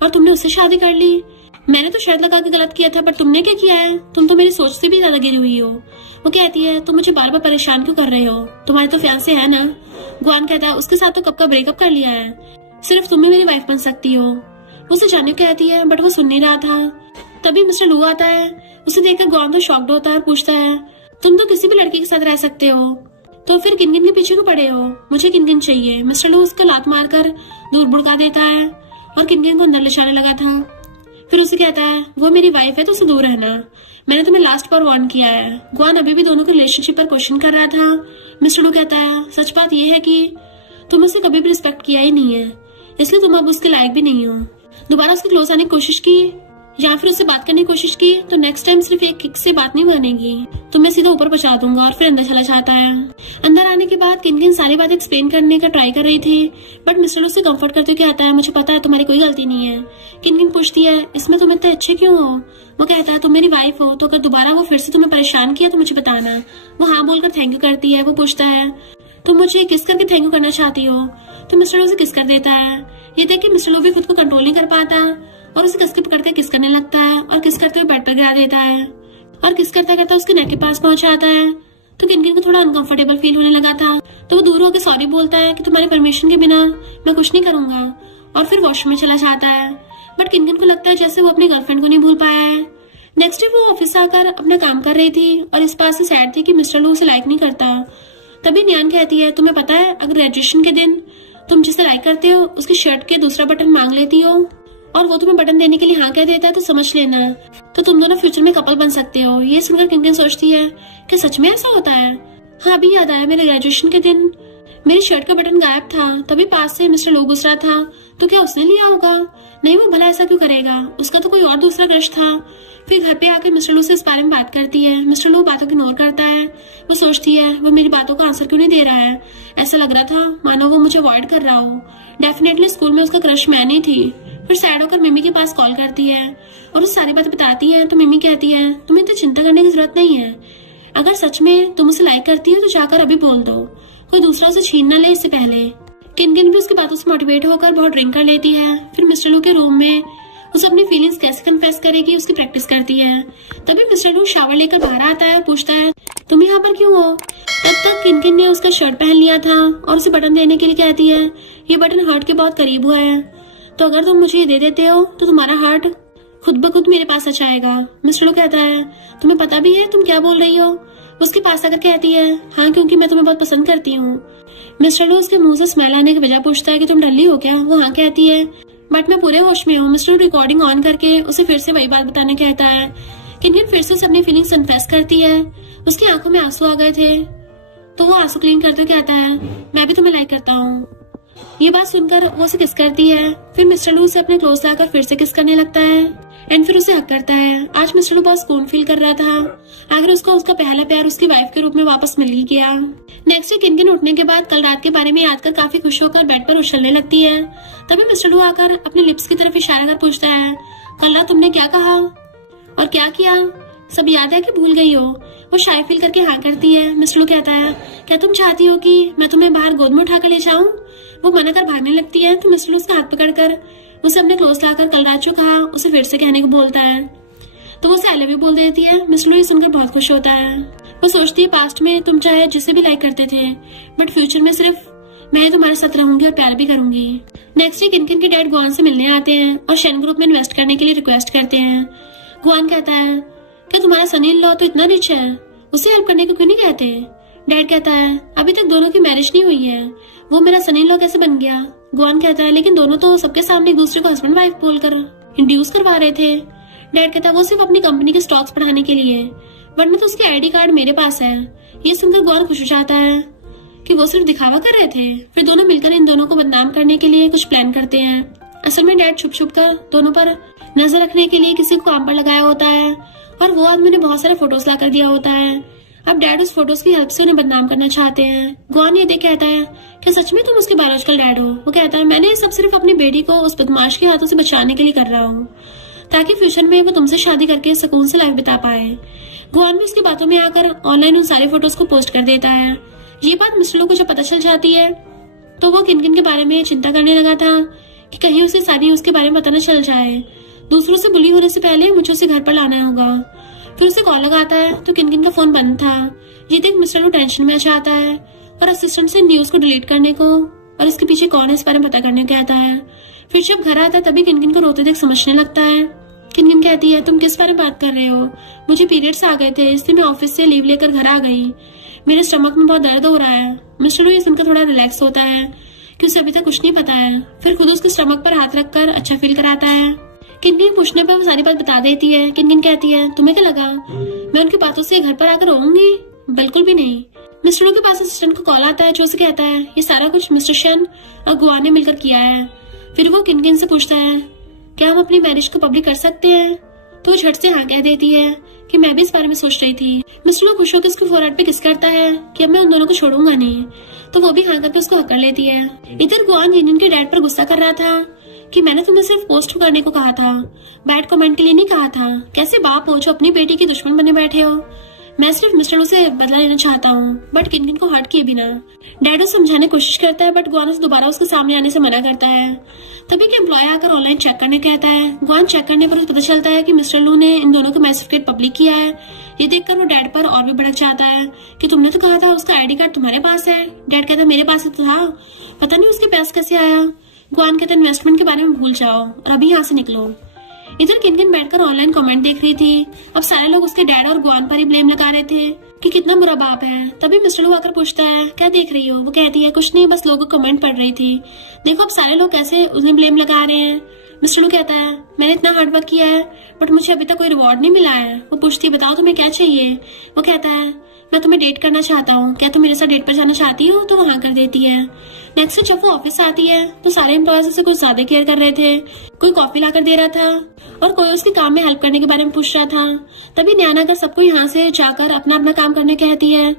और तुमने उससे शादी कर ली। मैंने तो शर्त लगा के गलत किया था बट तुमने क्या किया है, तुम तो मेरी सोच से भी ज्यादा गिरी हुई हो। वो कहती है तुम मुझे बार बार परेशान क्यों कर रहे हो, तुम्हारे तो फियांसे है ना। गुआन कहता है उसके साथ तो कब का ब्रेकअप कर लिया है, सिर्फ तुम ही मेरी वाइफ बन सकती हो। उसे जाने को कहती है बट वो सुन नहीं रहा था। तभी मिस्टर लू आता है, उसे देखकर गुआन तो शॉक्ड होता है और पूछता है तुम तो किसी भी लड़की के साथ रह सकते हो, तो फिर किनकिन के पीछे क्यों पड़े हो, मुझे किनकिन चाहिए। मिस्टर लू उसका लात मारकर दूर भुड़का देता है और किनकिन को अंदर ले जाने लगा था। फिर उसे कहता है वो मेरी वाइफ है तो उसे दूर रहना, मैंने तुम्हें लास्ट बार वार्न किया है। गुआन अभी भी दोनों के रिलेशनशिप पर क्वेश्चन कर रहा था। मिस्टर लू कहता है सच बात यह है कि तुम उसे कभी भी रिस्पेक्ट किया ही नहीं है, इसलिए तुम अब उसके लायक भी नहीं हो। दोबारा उसके क्लोज आने की कोशिश की या फिर उससे बात करने की कोशिश की तो नेक्स्ट टाइम सिर्फ एक किक से बात नहीं मानेगी, तो मैं सीधा ऊपर पहुंचा दूंगा। और फिर अंदर चला जाता है। अंदर आने के बाद किनकिन सारी बात एक्सप्लेन करने का ट्राई कर रही थी बट मिस्टर उससे कंफर्ट करते हुए कहता है मुझे पता है तुम्हारी कोई गलती नहीं है। किनकिन पूछती है इसमें तुम इतने अच्छे क्यों हो। वो कहता है तुम मेरी वाइफ हो तो अगर दोबारा वो फिर से तुम्हें परेशान किया तो मुझे बताना। वो हाँ बोलकर थैंक यू करती है। वो पूछता है तुम मुझे किस करके थैंक यू करना चाहती हो, तो मिस्टर उसे किस कर देता है। ये देख के मिस्टर लो भी खुद को कंट्रोल नहीं कर पाता और उसे कसके पकड़ के किस करने लगता है और किस करते हुए बेड पर गिरा देता है और किस करता करता उसके नेक के पास पहुंच जाता है। तो किनकिन को थोड़ा अनकंफर्टेबल फील होने लगा था तो वो दूर होकर सॉरी बोलता है कि तुम्हारी परमिशन के बिना मैं कुछ नहीं करूंगा और फिर वॉशरूम में चला जाता है। बट किनकिन को लगता है जैसे वो अपनी गर्लफ्रेंड को नहीं भूल पाया है। नेक्स्ट डे वो ऑफिस आकर अपना काम कर रही थी और इस बात से सैड थी कि मिस्टर लो उसे लाइक नहीं करता। तभी न्यान कहती है तुम्हें पता है अगर ग्रेजुएशन के दिन तुम जिसे लाइक करते हो उसकी शर्ट के दूसरा बटन मांग लेती हो और वो तुम्हें बटन देने के लिए हाँ कह देता है तो समझ लेना, तो तुम दोनों फ्यूचर में कपल बन सकते हो। ये सुनकर किनकिन सोचती है कि सच में ऐसा होता है। हाँ, अभी याद आया, मेरे ग्रेजुएशन के दिन मेरी शर्ट का बटन गायब था, तभी पास से मिस्टर लो गुजरा था, तो क्या उसने लिया होगा? नहीं, वो भला ऐसा क्यों करेगा, उसका तो कोई और दूसरा क्रश था। फिर घर पे आकर मिस्टर लू से इस बारे में बात करती है। मिस्टर लू बातों को इग्नोर करता है। वो सोचती है वो मेरी बातों का आंसर क्यों नहीं दे रहा है, ऐसा लग रहा था मानो वो मुझे अवॉइड कर रहा हो। डेफिनेटली स्कूल में उसका क्रश मैं नहीं थी। फिर सैड होकर मिमी के पास कॉल करती है और उस सारी बातें बताती है। तो मिमी कहती है तुम्हें तो चिंता करने की जरूरत नहीं है, अगर सच में तुम उसे लाइक करती हो तो जाकर अभी बोल दो, कोई दूसरा उसे छीन न ले इससे पहले। किनकिन भी उसकी बातों से मोटिवेट होकर बहुत ड्रिंक कर लेती है। फिर मिस्टर लू के रूम में उसे अपनी फीलिंग्स कैसे कन्फेस करेगी उसकी प्रैक्टिस करती है। तभी मिस्टर लू शावर लेकर बाहर आता है, पूछता है तुम यहाँ पर क्यों हो? तब तक किनकिन ने उसका शर्ट पहन लिया था और उसे बटन देने के लिए कहती है ये बटन हार्ट के बहुत करीब हुआ है, तो अगर तुम मुझे ये दे देते हो तो तुम्हारा हार्ट खुद ब खुद मेरे पास आ जाएगा। मिस्टर लू कहता है तुम्हें पता भी है तुम क्या बोल रही हो? उसके पास आकर कहती है हाँ, क्योंकि मैं तुम्हें बहुत पसंद करती हूँ। मिस्टर लू उसके मुंह से स्मेल आने की वजह पूछता है कि तुम डल्ली हो क्या? वो हाँ कहती है, बट मैं पूरे होश में हूँ। मिस्टर लू रिकॉर्डिंग ऑन करके उसे फिर से वही बात बताने कहता है। किनकिन फिर से अपनी फीलिंग्स कन्फेस करती है। उसकी आंखों में आंसू आ गए थे, तो वो आंसू क्लीन करते हुए कहता है मैं भी तुम्हें लाइक करता हूँ। ये बात सुनकर वो उसे किस करती है। फिर मिस्टर लू उसे अपने क्लोज लाकर फिर से किस करने लगता है एंड फिर उसे हक करता है। आज मिस्टर लू बहुत सुकून फील कर रहा था, आखिर उसको उसका पहला प्यार उसकी वाइफ के रूप में वापस मिल ही गया। नेक्स्ट डे किनकिन उठने के बाद कल रात के बारे में याद कर काफी खुश होकर बेड पर उछलने लगती है। तभी मिस्टर लू आकर अपने लिप्स की तरफ इशारा कर पूछता है कल रात तुमने क्या कहा और क्या किया, सब याद है कि भूल गई हो? वो शाय फील करके हाँ करती है। मिस्टर लू कहता है क्या तुम चाहती हो कि मैं तुम्हें बाहर गोद में उठाकर ले जाऊं? वो मना कर भागने लगती है। तो मिस्टर लू उसका हाथ पकड़कर उसे अपने क्लोज लाकर कल रात जो कहा उसे फिर से कहने को बोलता है, तो वो उसे आई लव यू बोल देती है। मिस्टर लू ये सुनकर बहुत खुश होता है। वो सोचती है पास्ट में तुम चाहे जिसे भी लाइक करते थे, बट फ्यूचर में सिर्फ मैं तुम्हारे साथ रहूंगी और प्यार भी करूंगी। नेक्स्ट डे किनकिन के डैड गुआन से मिलने आते हैं और शेन ग्रुप में इन्वेस्ट करने के लिए रिक्वेस्ट करते हैं। गुआन कहता है क्या तुम्हारा सन इन लॉ तो इतना रिच है, उसे हेल्प करने को क्यों नहीं कहते? डैड कहता है अभी तक दोनों की मैरिज नहीं हुई है, वो मेरा सन इन लॉ कैसे बन गया? गुआन कहता है लेकिन दोनों तो सबके सामने एक दूसरे को हस्बैंड वाइफ बोलकर इंड्यूस करवा रहे थे। डैड कहता है वो सिर्फ अपनी कंपनी के स्टॉक्स बढ़ाने के लिए, वरना तो उसकी आईडी कार्ड मेरे पास है। ये सुनकर गुआन खुश हो जाता है कि वो सिर्फ दिखावा कर रहे थे। फिर दोनों मिलकर इन दोनों को बदनाम करने के लिए कुछ प्लान करते हैं। असल में डैड छुप छुप कर दोनों पर नजर रखने के लिए किसी को काम पर लगाया होता है और वो आदमी ने बहुत सारे फोटोज ला कर दिया होता है। अब डैड उस फोटोज की हेल्प से उन्हें बदनाम करना चाहते हैं। गुआन ये देख कहता है कि सच में तुम उसके बायोलॉजिकल डैड हो? वो कहता है मैंने ये सब सिर्फ अपनी बेटी को उस बदमाश के हाथों से बचाने के लिए कर रहा हूँ, ताकि फ्यूचर में वो तुमसे शादी करके सुकून से लाइफ बिता पाए। गुआन भी उसकी बातों में आकर ऑनलाइन उन सारे फोटोज को पोस्ट कर देता है। ये बात मिस्टर लू को जब पता चल जाती है तो वो किनकिन के बारे में चिंता करने लगा था कि कहीं उसे सारी उसके बारे में पता न चल जाए। दूसरों से बुली होने से पहले मुझे उसे घर पर लाना होगा। फिर उसे कॉल लगाता है तो किनकिन का फोन बंद था। ये देख मिस्टर लू टेंशन में आ जाता है और असिस्टेंट से न्यूज को डिलीट करने को और इसके पीछे कौन है इस बारे में पता करने को कहता है। फिर जब घर आता है तभी किनकिन को रोते देख समझने लगता है। किनकिन कहती है तुम किस बारे में बात कर रहे हो? मुझे पीरियड्स आ गए थे इसलिए मैं ऑफिस से लीव लेकर घर आ गई, मेरे स्टमक में बहुत दर्द हो रहा है। मिस्टर लू ये सुनकर थोड़ा रिलैक्स होता है कि उसे अभी तक कुछ नहीं पता है। फिर खुद उसके स्टमक पर हाथ रखकर अच्छा फील कराता है। किनकिन पूछने पर वो सारी बात बता देती है। किनकिन कहती है तुम्हें क्या लगा मैं उनकी बातों से घर पर आकर रोऊंगी? बिल्कुल भी नहीं। मिस्टर लू के पास असिस्टेंट को कॉल आता है जो उसे कहता है ये सारा कुछ मिस्टर शन और गुआन ने मिलकर किया है। फिर वो किनकिन से पूछता है क्या हम अपनी मैरिज को पब्लिक कर सकते हैं? तो वो झट से हाँ कह देती है कि मैं भी इस बारे में सोच रही थी। मिस्टर लू खुश होकर उसके फोरहेड पे किस करता है कि अब मैं उन दोनों को छोड़ूंगा नहीं, तो वो भी हाँ करके उसको हक कर लेती है। इधर गुआन जिन के डैड पर गुस्सा कर रहा था कि मैंने तुम्हें सिर्फ पोस्ट करने को कहा था, बैड कमेंट के लिए नहीं कहा था। कैसे बाप हो जो अपनी बेटी की दुश्मन बने बैठे हो? मैं सिर्फ मिस्टर लू से बदला लेना चाहता हूँ, बट किनकिन को हर्ट किए बिना। डैड समझाने की कोशिश करता है बट गुआन से दोबारा उसके सामने आने से मना करता है। तभी कि एम्प्लॉय आकर ऑनलाइन चेक करने कहता है। गुआन चेक करने पर उसे पता चलता है कि मिस्टर लू ने इन दोनों का मैरिज सर्टिफिकेट पब्लिक किया है। ये देखकर वो डैड पर और भी भड़क जाता है कि तुमने तो कहा था उसका आईडी कार्ड तुम्हारे पास है। डैड कहता है मेरे पास तो था, पता नहीं उसके पास कैसे आया। गुआन कहता है इन्वेस्टमेंट के बारे में भूल जाओ और अभी यहाँ से निकलो। इधर किनकिन बैठकर ऑनलाइन कमेंट देख रही थी। अब सारे लोग उसके डैड और गुआन पर ही ब्लेम लगा रहे थे कि कितना बुरा बाप है। तभी मिस्टर लू आकर पूछता है क्या देख रही हो। वो कहती है कुछ नहीं, बस लोगों कमेंट पढ़ रही थी। देखो अब सारे लोग कैसे उन्हें ब्लेम लगा रहे हैं। मिस्टर लू कहता है मैंने इतना हार्ड वर्क किया है बट मुझे अभी तक कोई रिवॉर्ड नहीं मिला है। वो पूछती है बताओ तुम्हें क्या चाहिए। वो कहता है मैं तुम्हें डेट करना चाहता हूँ, क्या तुम मेरे साथ डेट पर जाना चाहती हो। तो वो हाँ कर देती है। नेक्स्ट जब वो ऑफिस आती है तो सारे एम्प्लॉयज उसे कुछ ज्यादा केयर कर रहे थे। कोई कॉफी लाकर दे रहा था और कोई उसके काम में हेल्प करने के बारे में पूछ रहा था। तभी न्याना अगर सबको यहाँ से जाकर अपना अपना काम करने कहती है।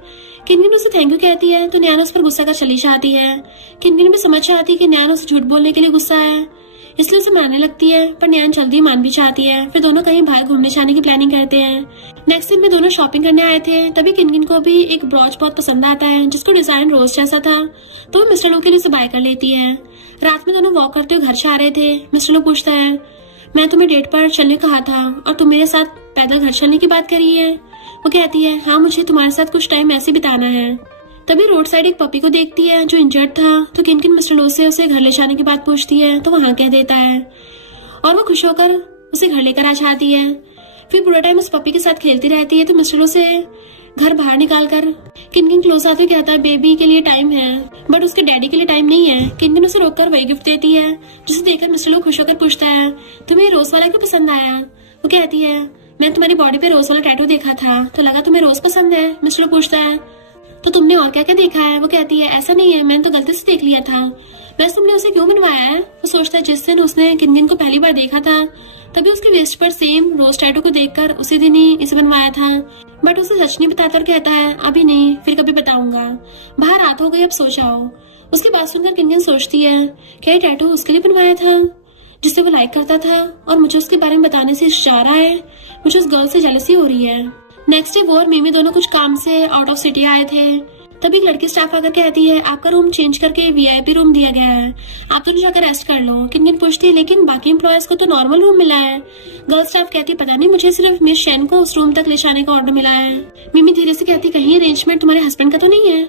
किनकिन उसे थैंक यू कहती है तो न्याना उस पर गुस्सा कर चली जाती है। किनकिन भी समझ जाती है कि न्याना उसे झूठ बोलने के लिए गुस्सा है, इसलिए उसे मारने लगती है। पर न्यान जल्दी मान भी चाहती है। फिर दोनों कहीं बाहर घूमने जाने की प्लानिंग करते हैं। नेक्स्ट दिन में दोनों शॉपिंग करने आए थे। तभी किनकिन को भी एक ब्रॉच बहुत पसंद आता है जिसको डिजाइन रोज जैसा था, तो वो मिस्टर लो के लिए उसे बाय कर लेती है। रात में दोनों वॉक करते हुए घर से आ रहे थे। मिस्टर लो पूछता है मैं तुम्हें डेट पर चलने कहा था और तुम मेरे साथ पैदल घर चलने की बात करी है। वो कहती है हाँ मुझे तुम्हारे साथ कुछ टाइम ऐसे बिताना है। तभी रोड साइड एक पपी को देखती है जो इंजर्ड था। तो किनकिन मिस्टर लो से उसे घर ले जाने की बात पूछती है तो वो हाँ कह देता है और वो खुश होकर उसे घर लेकर आ जाती है। फिर पूरा टाइम उस पपी के साथ खेलती रहती है। तो मिस्टर लो से घर बाहर निकाल कर किनकिन क्लोज आते कहता है बेबी के लिए टाइम है बट उसके डैडी के लिए टाइम नहीं है। किनकिन उसे रोककर वही गिफ्ट देती है जिसे देखकर मिस्टर लो खुश होकर पूछता है तुम्हें रोज वाला क्यों पसंद आया। वो कहती है मैं तुम्हारी बॉडी पे रोज वाला टैटू देखा था तो लगा तुम्हें रोज पसंद है। मिस्टर लो पूछता है तो तुमने और क्या क्या देखा है। वो कहती है ऐसा नहीं है, मैंने तो गलती से देख लिया था। वैसे तुमने उसे क्यों बनवाया है। वो सोचता है जिस दिन उसने किनकिन को पहली बार देखा था तभी उसके वेस्ट पर सेम रोज टैटू को देखकर उसी दिन ही इसे बनवाया था। बट उसे सच नहीं बताता और कहता है अभी नहीं, फिर कभी बताऊंगा। बाहर रात हो गई, अब सो जाओ। उसकी बात सुनकर किनकिन सोचती है क्या ये टैटू उसके लिए बनवाया था जिसे वो लाइक करता था और मुझे उसके बारे में बताने से हिचकिचा रहा है। मुझे उस गर्ल से जेलसी हो रही है। नेक्स्ट डे वो और मिमी दोनों कुछ काम से आउट ऑफ सिटी आए थे। तभी एक लड़की स्टाफ आकर कहती है आपका रूम चेंज करके वीआईपी रूम दिया गया है, आप दोनों जाकर रेस्ट कर लो। किनकिन पूछती है लेकिन बाकी एम्प्लॉयज को तो नॉर्मल रूम मिला है। गर्ल स्टाफ कहती है पता नहीं, मुझे सिर्फ मिस शेन को उस रूम तक ले जाने का ऑर्डर मिला है। मिमी धीरे से कहती कहीं अरेंजमेंट तुम्हारे हस्बैंड का तो नहीं है।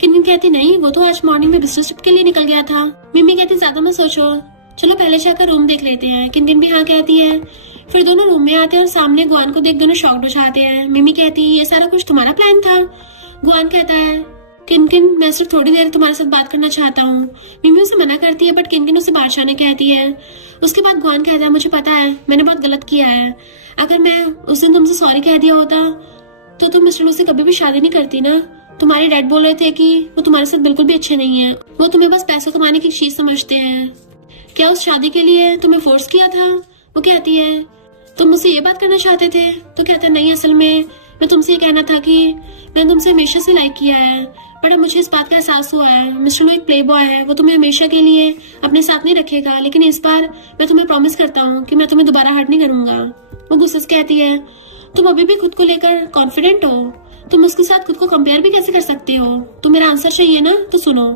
किनकिन कहती नहीं, वो तो आज मॉर्निंग में बिजनेस ट्रिप के लिए निकल गया था। मिमी कहती ज्यादा मत सोचो, चलो पहले जाकर रूम देख लेते हैं। किनकिन भी हाँ कहती है। फिर दोनों रूम में आते हैं और सामने गुआन को देख दोनों शॉक्ड हो जाते हैं। मिमी कहती है ये सारा कुछ तुम्हारा प्लान था। गुआन कहता है किनकिन मैं सिर्फ थोड़ी देर तुम्हारे साथ बात करना चाहता हूँ। मिमी उसे मना करती है बट किनकिन उसे बाहर जाने कहती है। उसके बाद गुआन कहता है मुझे पता है मैंने बहुत गलत किया है, अगर मैं उस दिन तुमसे सॉरी कह दिया होता तो तुम मिस्टर लू से कभी भी शादी नहीं करती ना। तुम्हारे डैड बोल रहे थे कि वो तुम्हारे साथ बिल्कुल भी अच्छे नहीं है, वो तुम्हें बस पैसे कमाने की चीज समझते हैं। क्या उस शादी के लिए तुम्हें फोर्स किया था। वो कहती है तुम मुझसे ये बात करना चाहते थे। तो कहता है नहीं, असल में मैं तुमसे ये कहना था कि मैंने तुमसे हमेशा से लाइक किया है बट अब मुझे इस बात का एहसास हुआ है मिस्टर लू एक प्ले बॉय है, वो तुम्हें हमेशा के लिए अपने साथ नहीं रखेगा, लेकिन इस बार मैं तुम्हें प्रॉमिस करता हूँ कि मैं तुम्हें दोबारा हर्ट नहीं करूंगा। वो गुस्से से कहती है तुम अभी भी खुद को लेकर कॉन्फिडेंट हो, तुम उसके साथ खुद को कंपेयर भी कैसे कर सकते हो। तुम मेरा आंसर चाहिए ना तो सुनो,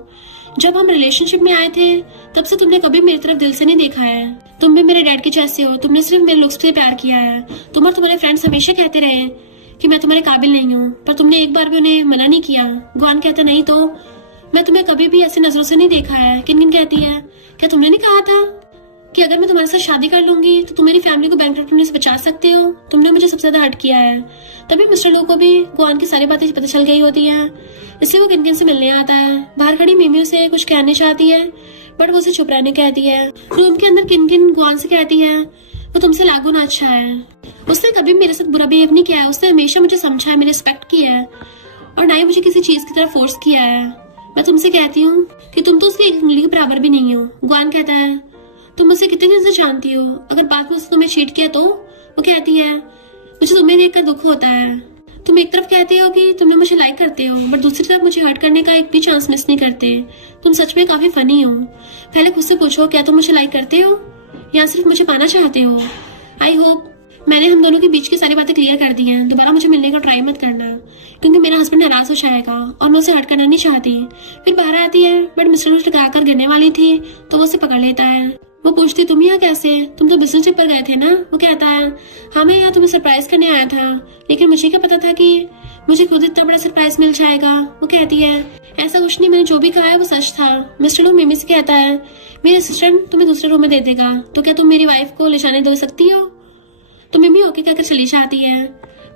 जब हम रिलेशनशिप में आए थे तब से तुमने कभी मेरी तरफ दिल से नहीं देखा है। तुम भी मेरे डैड के जैसे हो, तुमने सिर्फ मेरे लुक्स से प्यार किया है। तुम और तुम्हारे फ्रेंड्स हमेशा कहते रहे कि मैं तुम्हारे काबिल नहीं हूँ, पर तुमने एक बार भी उन्हें मना नहीं किया। गुआन कहता नहीं तो मैं तुम्हें कभी भी ऐसी नजरों से नहीं देखा है। किनकिन कहती है क्या तुमने नहीं कहा था कि अगर मैं तुम्हारे साथ शादी कर लूंगी तो तुम मेरी फैमिली को बैंकरप्ट होने से बचा सकते हो। तुमने मुझे सबसे ज्यादा हर्ट किया है। तभी मिस्टर लो को भी गुआन की सारी बातें पता चल गई होती है, इससे वो किनकिन से मिलने आता है। बाहर खड़ी मिमी उसे कुछ कहने चाहती है बट वो उसे चुप रहने कहती है। रूम के अंदर किनकिन गुआन से कहती है वो तुमसे लाख गुना अच्छा है, उसने कभी मेरे साथ बुरा बिहेव नहीं किया है, उसने हमेशा मुझे समझा है, मेरे रिस्पेक्ट किया है और ना ही मुझे किसी चीज की तरफ फोर्स किया है। मैं तुमसे कहती हूँ कि तुम तो उसकी एक उंगली के बराबर भी नहीं हो। गुआन कहता है तुम मुझसे कितने दिन से जानती हो, अगर बात में उसने तुम्हें चीट किया तो। वो कहती है मुझे तुम्हें देखकर दुख होता है। तुम एक तरफ कहते हो कि तुम मुझे लाइक करते हो बट दूसरी तरफ मुझे हर्ट करने का एक भी चांस मिस नहीं करते। तुम सच में काफी फनी हो। पहले खुद से पूछो क्या तुम मुझे लाइक करते हो या सिर्फ मुझे पाना चाहते हो। आई होप मैंने हम दोनों के बीच की सारी बातें क्लियर कर दी हैं। दोबारा मुझे मिलने का ट्राई मत करना क्योंकि मेरा हस्बैंड नाराज हो जाएगा और मैं उसे हर्ट करना नहीं चाहती। फिर बाहर आती है बट मिस्टर लू टकरा कर गिरने वाली थी तो वो उसे पकड़ लेता है। वो पूछती तुम यहाँ कैसे, तुम तो बिजनेस ट्रिप पर गए थे ना। वो कहता है हाँ मैं यहाँ तुम्हें सरप्राइज करने आया था, लेकिन मुझे क्या पता था कि मुझे खुद इतना बड़ा सरप्राइज मिल जाएगा। वो कहती है ऐसा कुछ नहीं, मैंने जो भी कहा है वो सच था। मिस्टर लू मिमी से कहता है मेरे असिस्टेंट तुम्हें दूसरे रूम में दे देगा, तो क्या तुम मेरी वाइफ को ले जाने दे सकती हो। तो मिमी ओके कहकर चली जाती है।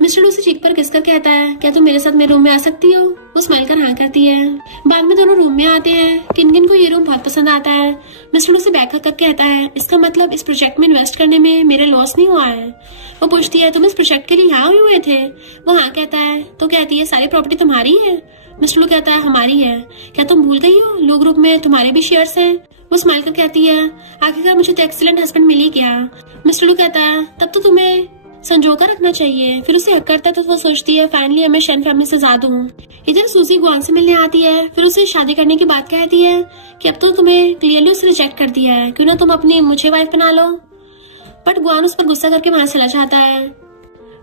मिस्टर उसे चीख पर किसकर कहता है, क्या तुम मेरे साथ मेरे रूम में आ सकती हो? वो स्माइल कर हाँ करती है। बाद में दोनों रूम में आते हैं। किनकिन को ये रूम बहुत पसंद आता है। मिस्टर उसे बैक कर कहता है, इसका मतलब इस प्रोजेक्ट में इन्वेस्ट करने में मेरे लॉस नहीं हुआ है। वो पूछती है, तुम इस प्रोजेक्ट के लिए यहाँ हुए थे? वो हाँ कहता है। तो कहती है, सारी प्रॉपर्टी तुम्हारी है? मिस्टर कहता है, हमारी है। क्या तुम भूल गई हो लो ग्रुप में तुम्हारे भी शेयर्स हैं? वो स्माइल कर कहती है, आखिरकार मुझे तो एक्सीलेंट हस्बैंड मिल ही गया। मिस्टर कहता है, तब तो तुम्हें संजो कर रखना चाहिए। फिर उसे हक करता है तो वो सोचती है, फाइनली मैं शेन फैमिली से आजाद हूँ। इधर सूजी गुआन से मिलने आती है। फिर उसे शादी करने की बात कहती है कि अब तो तुम्हें क्लियरली उसे रिजेक्ट कर दिया है, क्यों ना तुम अपनी मुझे वाइफ बना लो। बट गुआन उस पर गुस्सा करके वहां चला जाता है।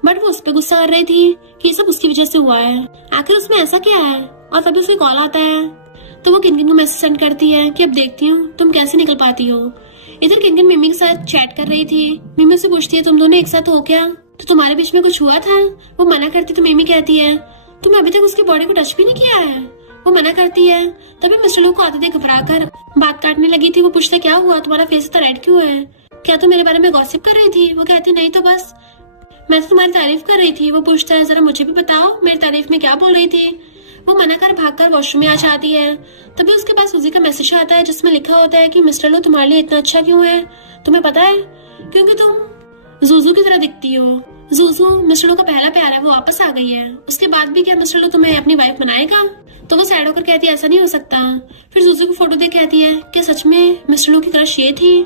बट वो उस पर गुस्सा कर रही थी कि ये सब उसकी वजह से हुआ है, आखिर उसमें ऐसा क्या है। और तभी उसे कॉल आता है तो वो किनकिन को मैसेज सेंड करती है कि अब देखती हूँ तुम कैसे निकल पाती हो। इधर किनकिन मिमी के साथ चैट कर रही थी। मिमी से पूछती है, तुम दोनों एक साथ हो क्या? तो तुम्हारे बीच में कुछ हुआ था? वो मना करती तो मिमी कहती है, तुम अभी तक उसकी बॉडी को टच भी नहीं किया है। वो मना करती है। तभी मिस्टर लोग को आते देख घबरा कर बात काटने लगी थी। वो पूछता, क्या हुआ, तुम्हारा फेस इतना रेड क्यों है? क्या तुम मेरे बारे में गॉसिप कर रही थी? वो कहती, नहीं तो बस मैं तो तुम्हारी तारीफ कर रही थी। वो पूछता है, जरा मुझे भी बताओ मेरी तारीफ में क्या बोल रही थी? वो मना कर भागकर वॉशरूम में आ जाती है। तभी उसके पास सूजी का मैसेज आता है जिसमें लिखा होता है कि मिस्टर लो तुम्हारे लिए इतना अच्छा क्यों है? तुम्हें पता है, क्योंकि तुम जूजू की तरह दिखती हो। जूजू मिस्टर लो का पहला प्यार है, वो वापस आ गई है। उसके बाद भी क्या मिस्टर लो तुम्हें अपनी वाइफ बनाएगा? तो वो सैड होकर कहती है, ऐसा नहीं हो सकता। फिर जूजू की फोटो देख कहती है, क्या सच में मिस्टर लो की क्रश ये थी?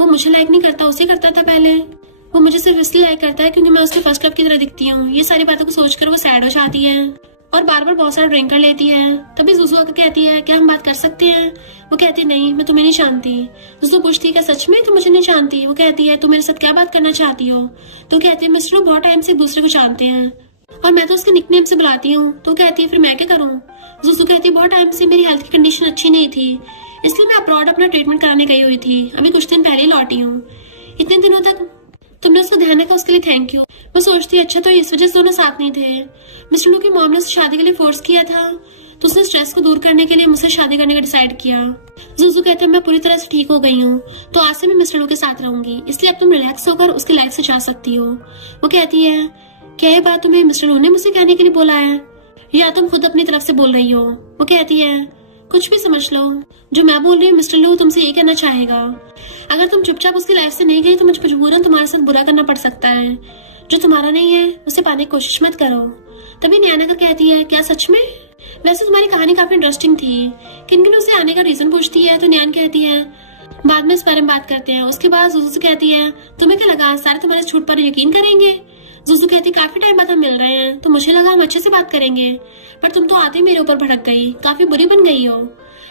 वो मुझे लाइक नहीं करता, उसे करता था पहले। वो मुझे सिर्फ इसलिए लाइक करता है क्योंकि मैं उसके फर्स्ट लव की तरह दिखती हूँ। ये सारी बातों को सोचकर वो सैड हो जाती है और बार बार बहुत सारा ड्रिंक कर लेती है। तभी जुजू आकर कहती है, क्या हम बात कर सकते हैं? वो कहती है, नहीं मैं तुम्हें नहीं जानती। जुजू पूछती है, क्या सच में तुम मुझे नहीं जानती? वो कहती है, तुम मेरे साथ क्या बात करना चाहती हो? तो कहती है, मिस्टर बहुत टाइम से एक दूसरे को जानते हैं और मैं तो उसके निकनेम से बुलाती हूँ। तो कहती है, फिर मैं क्या करूँ? जुजू कहती है, बहुत टाइम से मेरी हेल्थ की कंडीशन अच्छी नहीं थी, इसलिए मैं अब्रॉड अपना ट्रीटमेंट कराने गई हुई थी। अभी कुछ दिन पहले लौटी हूँ। इतने दिनों तक तुमने उसको ध्यान रखा, उसके लिए थैंक यू। वो सोचती, अच्छा तो इस वजह से दोनों साथ नहीं थे। मिस्टर लो की मॉम ने उसे शादी के लिए फोर्स किया था, तो उसने स्ट्रेस को दूर करने के लिए मुझसे शादी करने का डिसाइड किया। जुजू कहते हैं, मैं पूरी तरह से ठीक हो गई हूँ, तो आज से मैं मिस्टर लो के साथ रहूंगी, इसलिए अब तुम रिलैक्स होकर उसकी लाइफ से जा सकती हो। वो कहती है, क्या ये बात तुम्हें मिस्टर लो ने मुझसे कहने के लिए बोला है या तुम खुद अपनी तरफ से बोल रही हो? वो कहती है, कुछ भी समझ लो, जो मैं बोल रही हूँ मिस्टर लो तुमसे ये कहना चाहेगा। अगर तुम चुपचाप उसकी लाइफ से नहीं गई तो मुझे मजबूरन तुम्हारे साथ बुरा करना पड़ सकता है। जो तुम्हारा नहीं है उसे पाने की कोशिश मत करो। तभी न्यानकर कहती है, क्या सच में? वैसे तुम्हारी कहानी काफी इंटरेस्टिंग थी। किनकिन उसे आने का रीजन पूछती है तो न्यान कहती है, बाद में इस बारे में बात करते हैं। उसके बाद जुजू से कहती है, तुम्हें क्या लगा सारे तुम्हारे झूठ पर यकीन करेंगे? जुजू कहती, काफी टाइम बाद हम मिल रहे हैं तो मुझे लगा हम अच्छे से बात करेंगे, पर तुम तो आते ही मेरे ऊपर भड़क गई, काफी बुरी बन गई हो।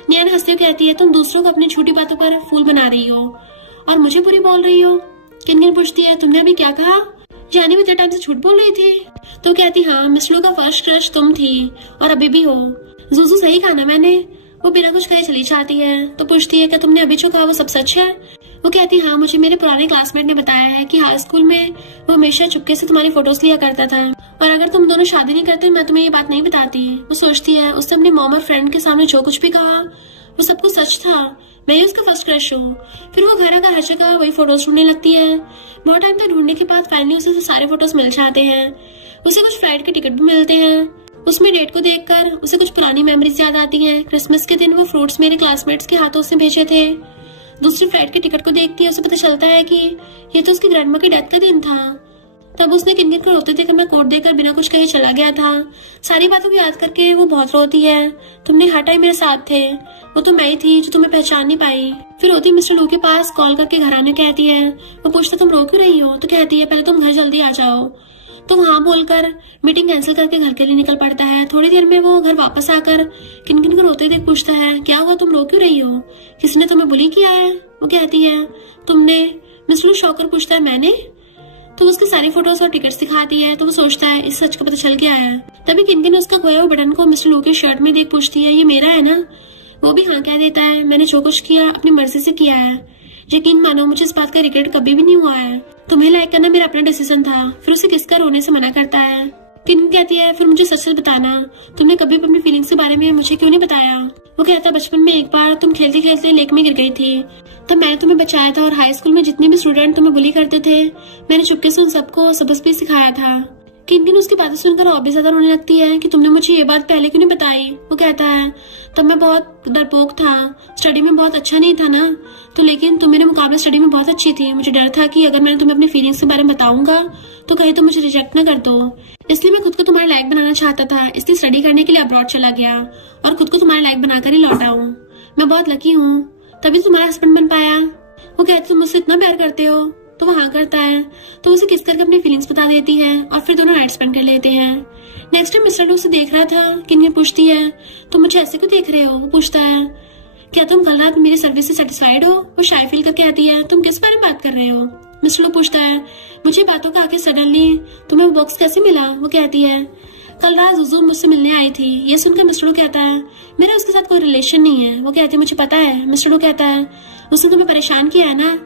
न्यान हंसते हुए कहती है, तुम दूसरों को अपनी छोटी बातों पर फूल बना रही हो और मुझे बुरी बोल रही हो। किनकिन पूछती है, तुमने अभी क्या कहा? यानी भी इतने टाइम से झूठ बोल रही थी? तो कहती, हाँ मिस्टर लो का फर्स्ट क्रश तुम थी और अभी भी हो। जुजू सही कहा ना मैंने? वो बिना कुछ कहे चली जाती है। तो पूछती है, क्या तुमने अभी जो कहा वो सब सच है? वो कहती, हाँ मुझे मेरे पुराने क्लासमेट ने बताया है कि हाई स्कूल में वो हमेशा चुपके से तुम्हारी फोटोज लिया करता था और अगर तुम दोनों शादी नहीं करते मैं तुम्हें ये बात नहीं बताती। वो सोचती है, उसने अपनी मॉम और फ्रेंड के सामने जो कुछ भी कहा वो सब कुछ सच था, मैं ही उसका फर्स्ट क्रश हूँ। फिर वो घर आकर हर जगह वही फोटोज ढूंढने लगती है। बहुत टाइम तक ढूंढने के बाद फाइनली उसे सारे फोटोज मिल जाते हैं। उसे कुछ फ्लाइट के टिकट भी मिलते हैं। उसमें डेट को देखकर उसे कुछ पुरानी मेमोरीज याद आती हैं। क्रिसमस के दिन वो फ्रूट्स मेरे क्लासमेट्स के हाथों से भेजे थे। दूसरी फ्लाइट के टिकट को देखती है, उसे पता चलता है कि ये तो उसकी ग्रैंडमा की डेथ का दिन था। तब उसने किनकिन को रोते देकर मैं कोट देकर बिना कुछ कहे चला गया था। सारी बातों को याद करके वो बहुत रोती है। तुमने हर टाइम मेरे साथ थे, वो तो मैं ही थी जो तुम्हें पहचान नहीं पाई। फिर रोती मिस्टर लो के पास कॉल करके घर आने कहती है। वो पूछता, तुम रो क्यों रही हो? तो कहती है, पहले तुम घर जल्दी आ जाओ। तो वहाँ बोलकर मीटिंग कैंसिल करके घर के लिए निकल पड़ता है। थोड़ी देर में वो घर वापस आकर किनकिन को रोते देख पूछता है, क्या हुआ, तुम रो क्यों रही हो? किसी ने तुम्हें बुली किया है? वो कहती है, तुमने? मिस्टर लो शॉकर पूछता है, मैंने? तो उसकी सारी फोटोज और टिकट्स दिखाती है। तो वो सोचता है इस सच का पता चल गया है। तभी किनकिन उसका खोया हुआ बटन को मिस्टर लो के शर्ट में देख पूछती है, ये मेरा है ना? वो भी हाँ कह देता है, मैंने जो कुछ किया अपनी मर्जी से किया है, यकीन मानो मुझे इस बात का रिग्रेट कभी भी नहीं हुआ है। तुम्हें लाइक करना मेरा अपना डिसीजन था। फिर उसे किसका रोने से मना करता है। किनकिन कहती है, फिर मुझे सच सच बताना, तुमने कभी अपनी फीलिंग्स के बारे में मुझे क्यों नहीं बताया? वो कहता, बचपन में एक बार तुम खेलते खेलते लेक में गिर गई थी, तब मैंने तुम्हें बचाया था और हाई स्कूल में जितने भी स्टूडेंट तुम्हें बुली करते थे मैंने चुपके से उन सबको सबक भी सिखाया था। किन किन उसकी बातें सुनकर और भी ज्यादा रोने लगती है कि तुमने मुझे ये बात पहले क्यों नहीं बताई। वो कहता है तब मैं बहुत डरपोक था, स्टडी में बहुत अच्छा नहीं था ना, तो लेकिन तुम मेरे मुकाबले स्टडी में बहुत अच्छी थी। मुझे डर था कि अगर मैंने तुम्हें अपनी फीलिंग्स के बारे में बताऊंगा तो कहीं तुम मुझे रिजेक्ट ना कर दो, इसलिए मैं खुद को तुम्हारे लायक बनाना चाहता था, इसलिए स्टडी करने के लिए अब्रॉड चला गया और खुद को तुम्हारे लायक बनाकर ही लौटा हूँ। मैं बहुत लकी हूँ, तभी तुम्हारा हस्बैंड बन पाया। वो कहते तुम मुझसे इतना प्यार करते हो, तो वो हाँ करता है, तो उसे किस करके अपनी फीलिंग्स बता देती है और फिर दोनों नाइट स्पेंड कर लेते हैं। नेक्स्ट टाइम मिस्टर उसे देख रहा था, किन्हीं पूछती है तुम मुझे ऐसे क्यों देख रहे हो। वो पूछता है क्या तुम कल रात मेरी सर्विस से सेटिस्फाइड हो। वो शाय फील करके आती है तुम किस बारे में बात कर रहे हो। मिस्टर लो पूछता है मुझे बातों का आके सडनली तुम्हें वो बॉक्स कैसे मिला। वो कहती है कल रात जुजू मुझसे मिलने आई थी। ये सुनकर मिस्टर कहता है मेरा उसके साथ कोई रिलेशन नहीं है। वो कहती है मुझे पता है। मिस्टर कहता है उसने तुम्हें परेशान किया है ना,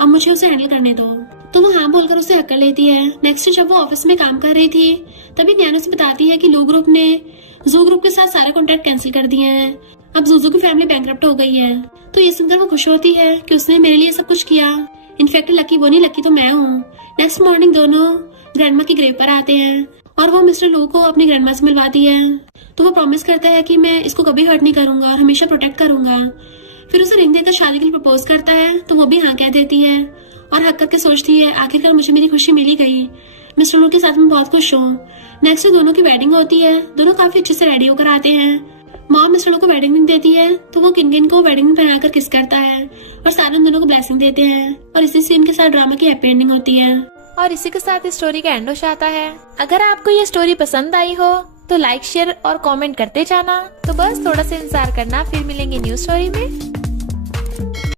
अब मुझे उसे हैंडल करने दो। तो वो हाँ बोलकर उसे हक कर लेती है। नेक्स्ट जब वो ऑफिस में काम कर रही थी तभी न्यानो से बताती है कि लू ग्रुप ने जू ग्रुप के साथ सारे कॉन्ट्रैक्ट कैंसिल कर दिए हैं, अब जूजू की फैमिली बैंकरप्ट हो गई है। तो ये सुनकर वो खुश होती है कि उसने मेरे लिए सब कुछ किया, इनफैक्ट लकी वो नहीं, लकी तो मैं हूँ। नेक्स्ट मॉर्निंग दोनों ग्रैंडमा की ग्रेव पर आते हैं और वो मिस्टर लू को अपनी ग्रैंडमा से मिलवाती है। तो वो प्रॉमिस करता है कि मैं इसको कभी हर्ट नहीं करूंगा और हमेशा प्रोटेक्ट करूंगा। फिर उसे रिंग देकर शादी के लिए प्रपोज करता है, तो वो भी हाँ कह देती है और हक करके सोचती है आखिरकार मुझे मेरी खुशी मिल ही गई, मिस्टर लू के साथ मैं बहुत खुश हूँ। नेक्स्ट दोनों की वेडिंग होती है, दोनों काफी अच्छे से रेडी होकर आते हैं। मॉम मिस्टर लू को वेडिंग रिंग देती है, तो वो किन को वेडिंग रिंग पहनाकर किस करता है और सारे उन दोनों को ब्लेसिंग देते हैं और इसी सीन के साथ ड्रामा की हैप्पी एंडिंग होती है। और इसी के साथ इस स्टोरी का एंड हो जाता है। अगर आपको ये स्टोरी पसंद आई हो तो लाइक शेयर और कमेंट करते जाना। तो बस थोड़ा सा इंतजार करना, फिर मिलेंगे न्यू स्टोरी में।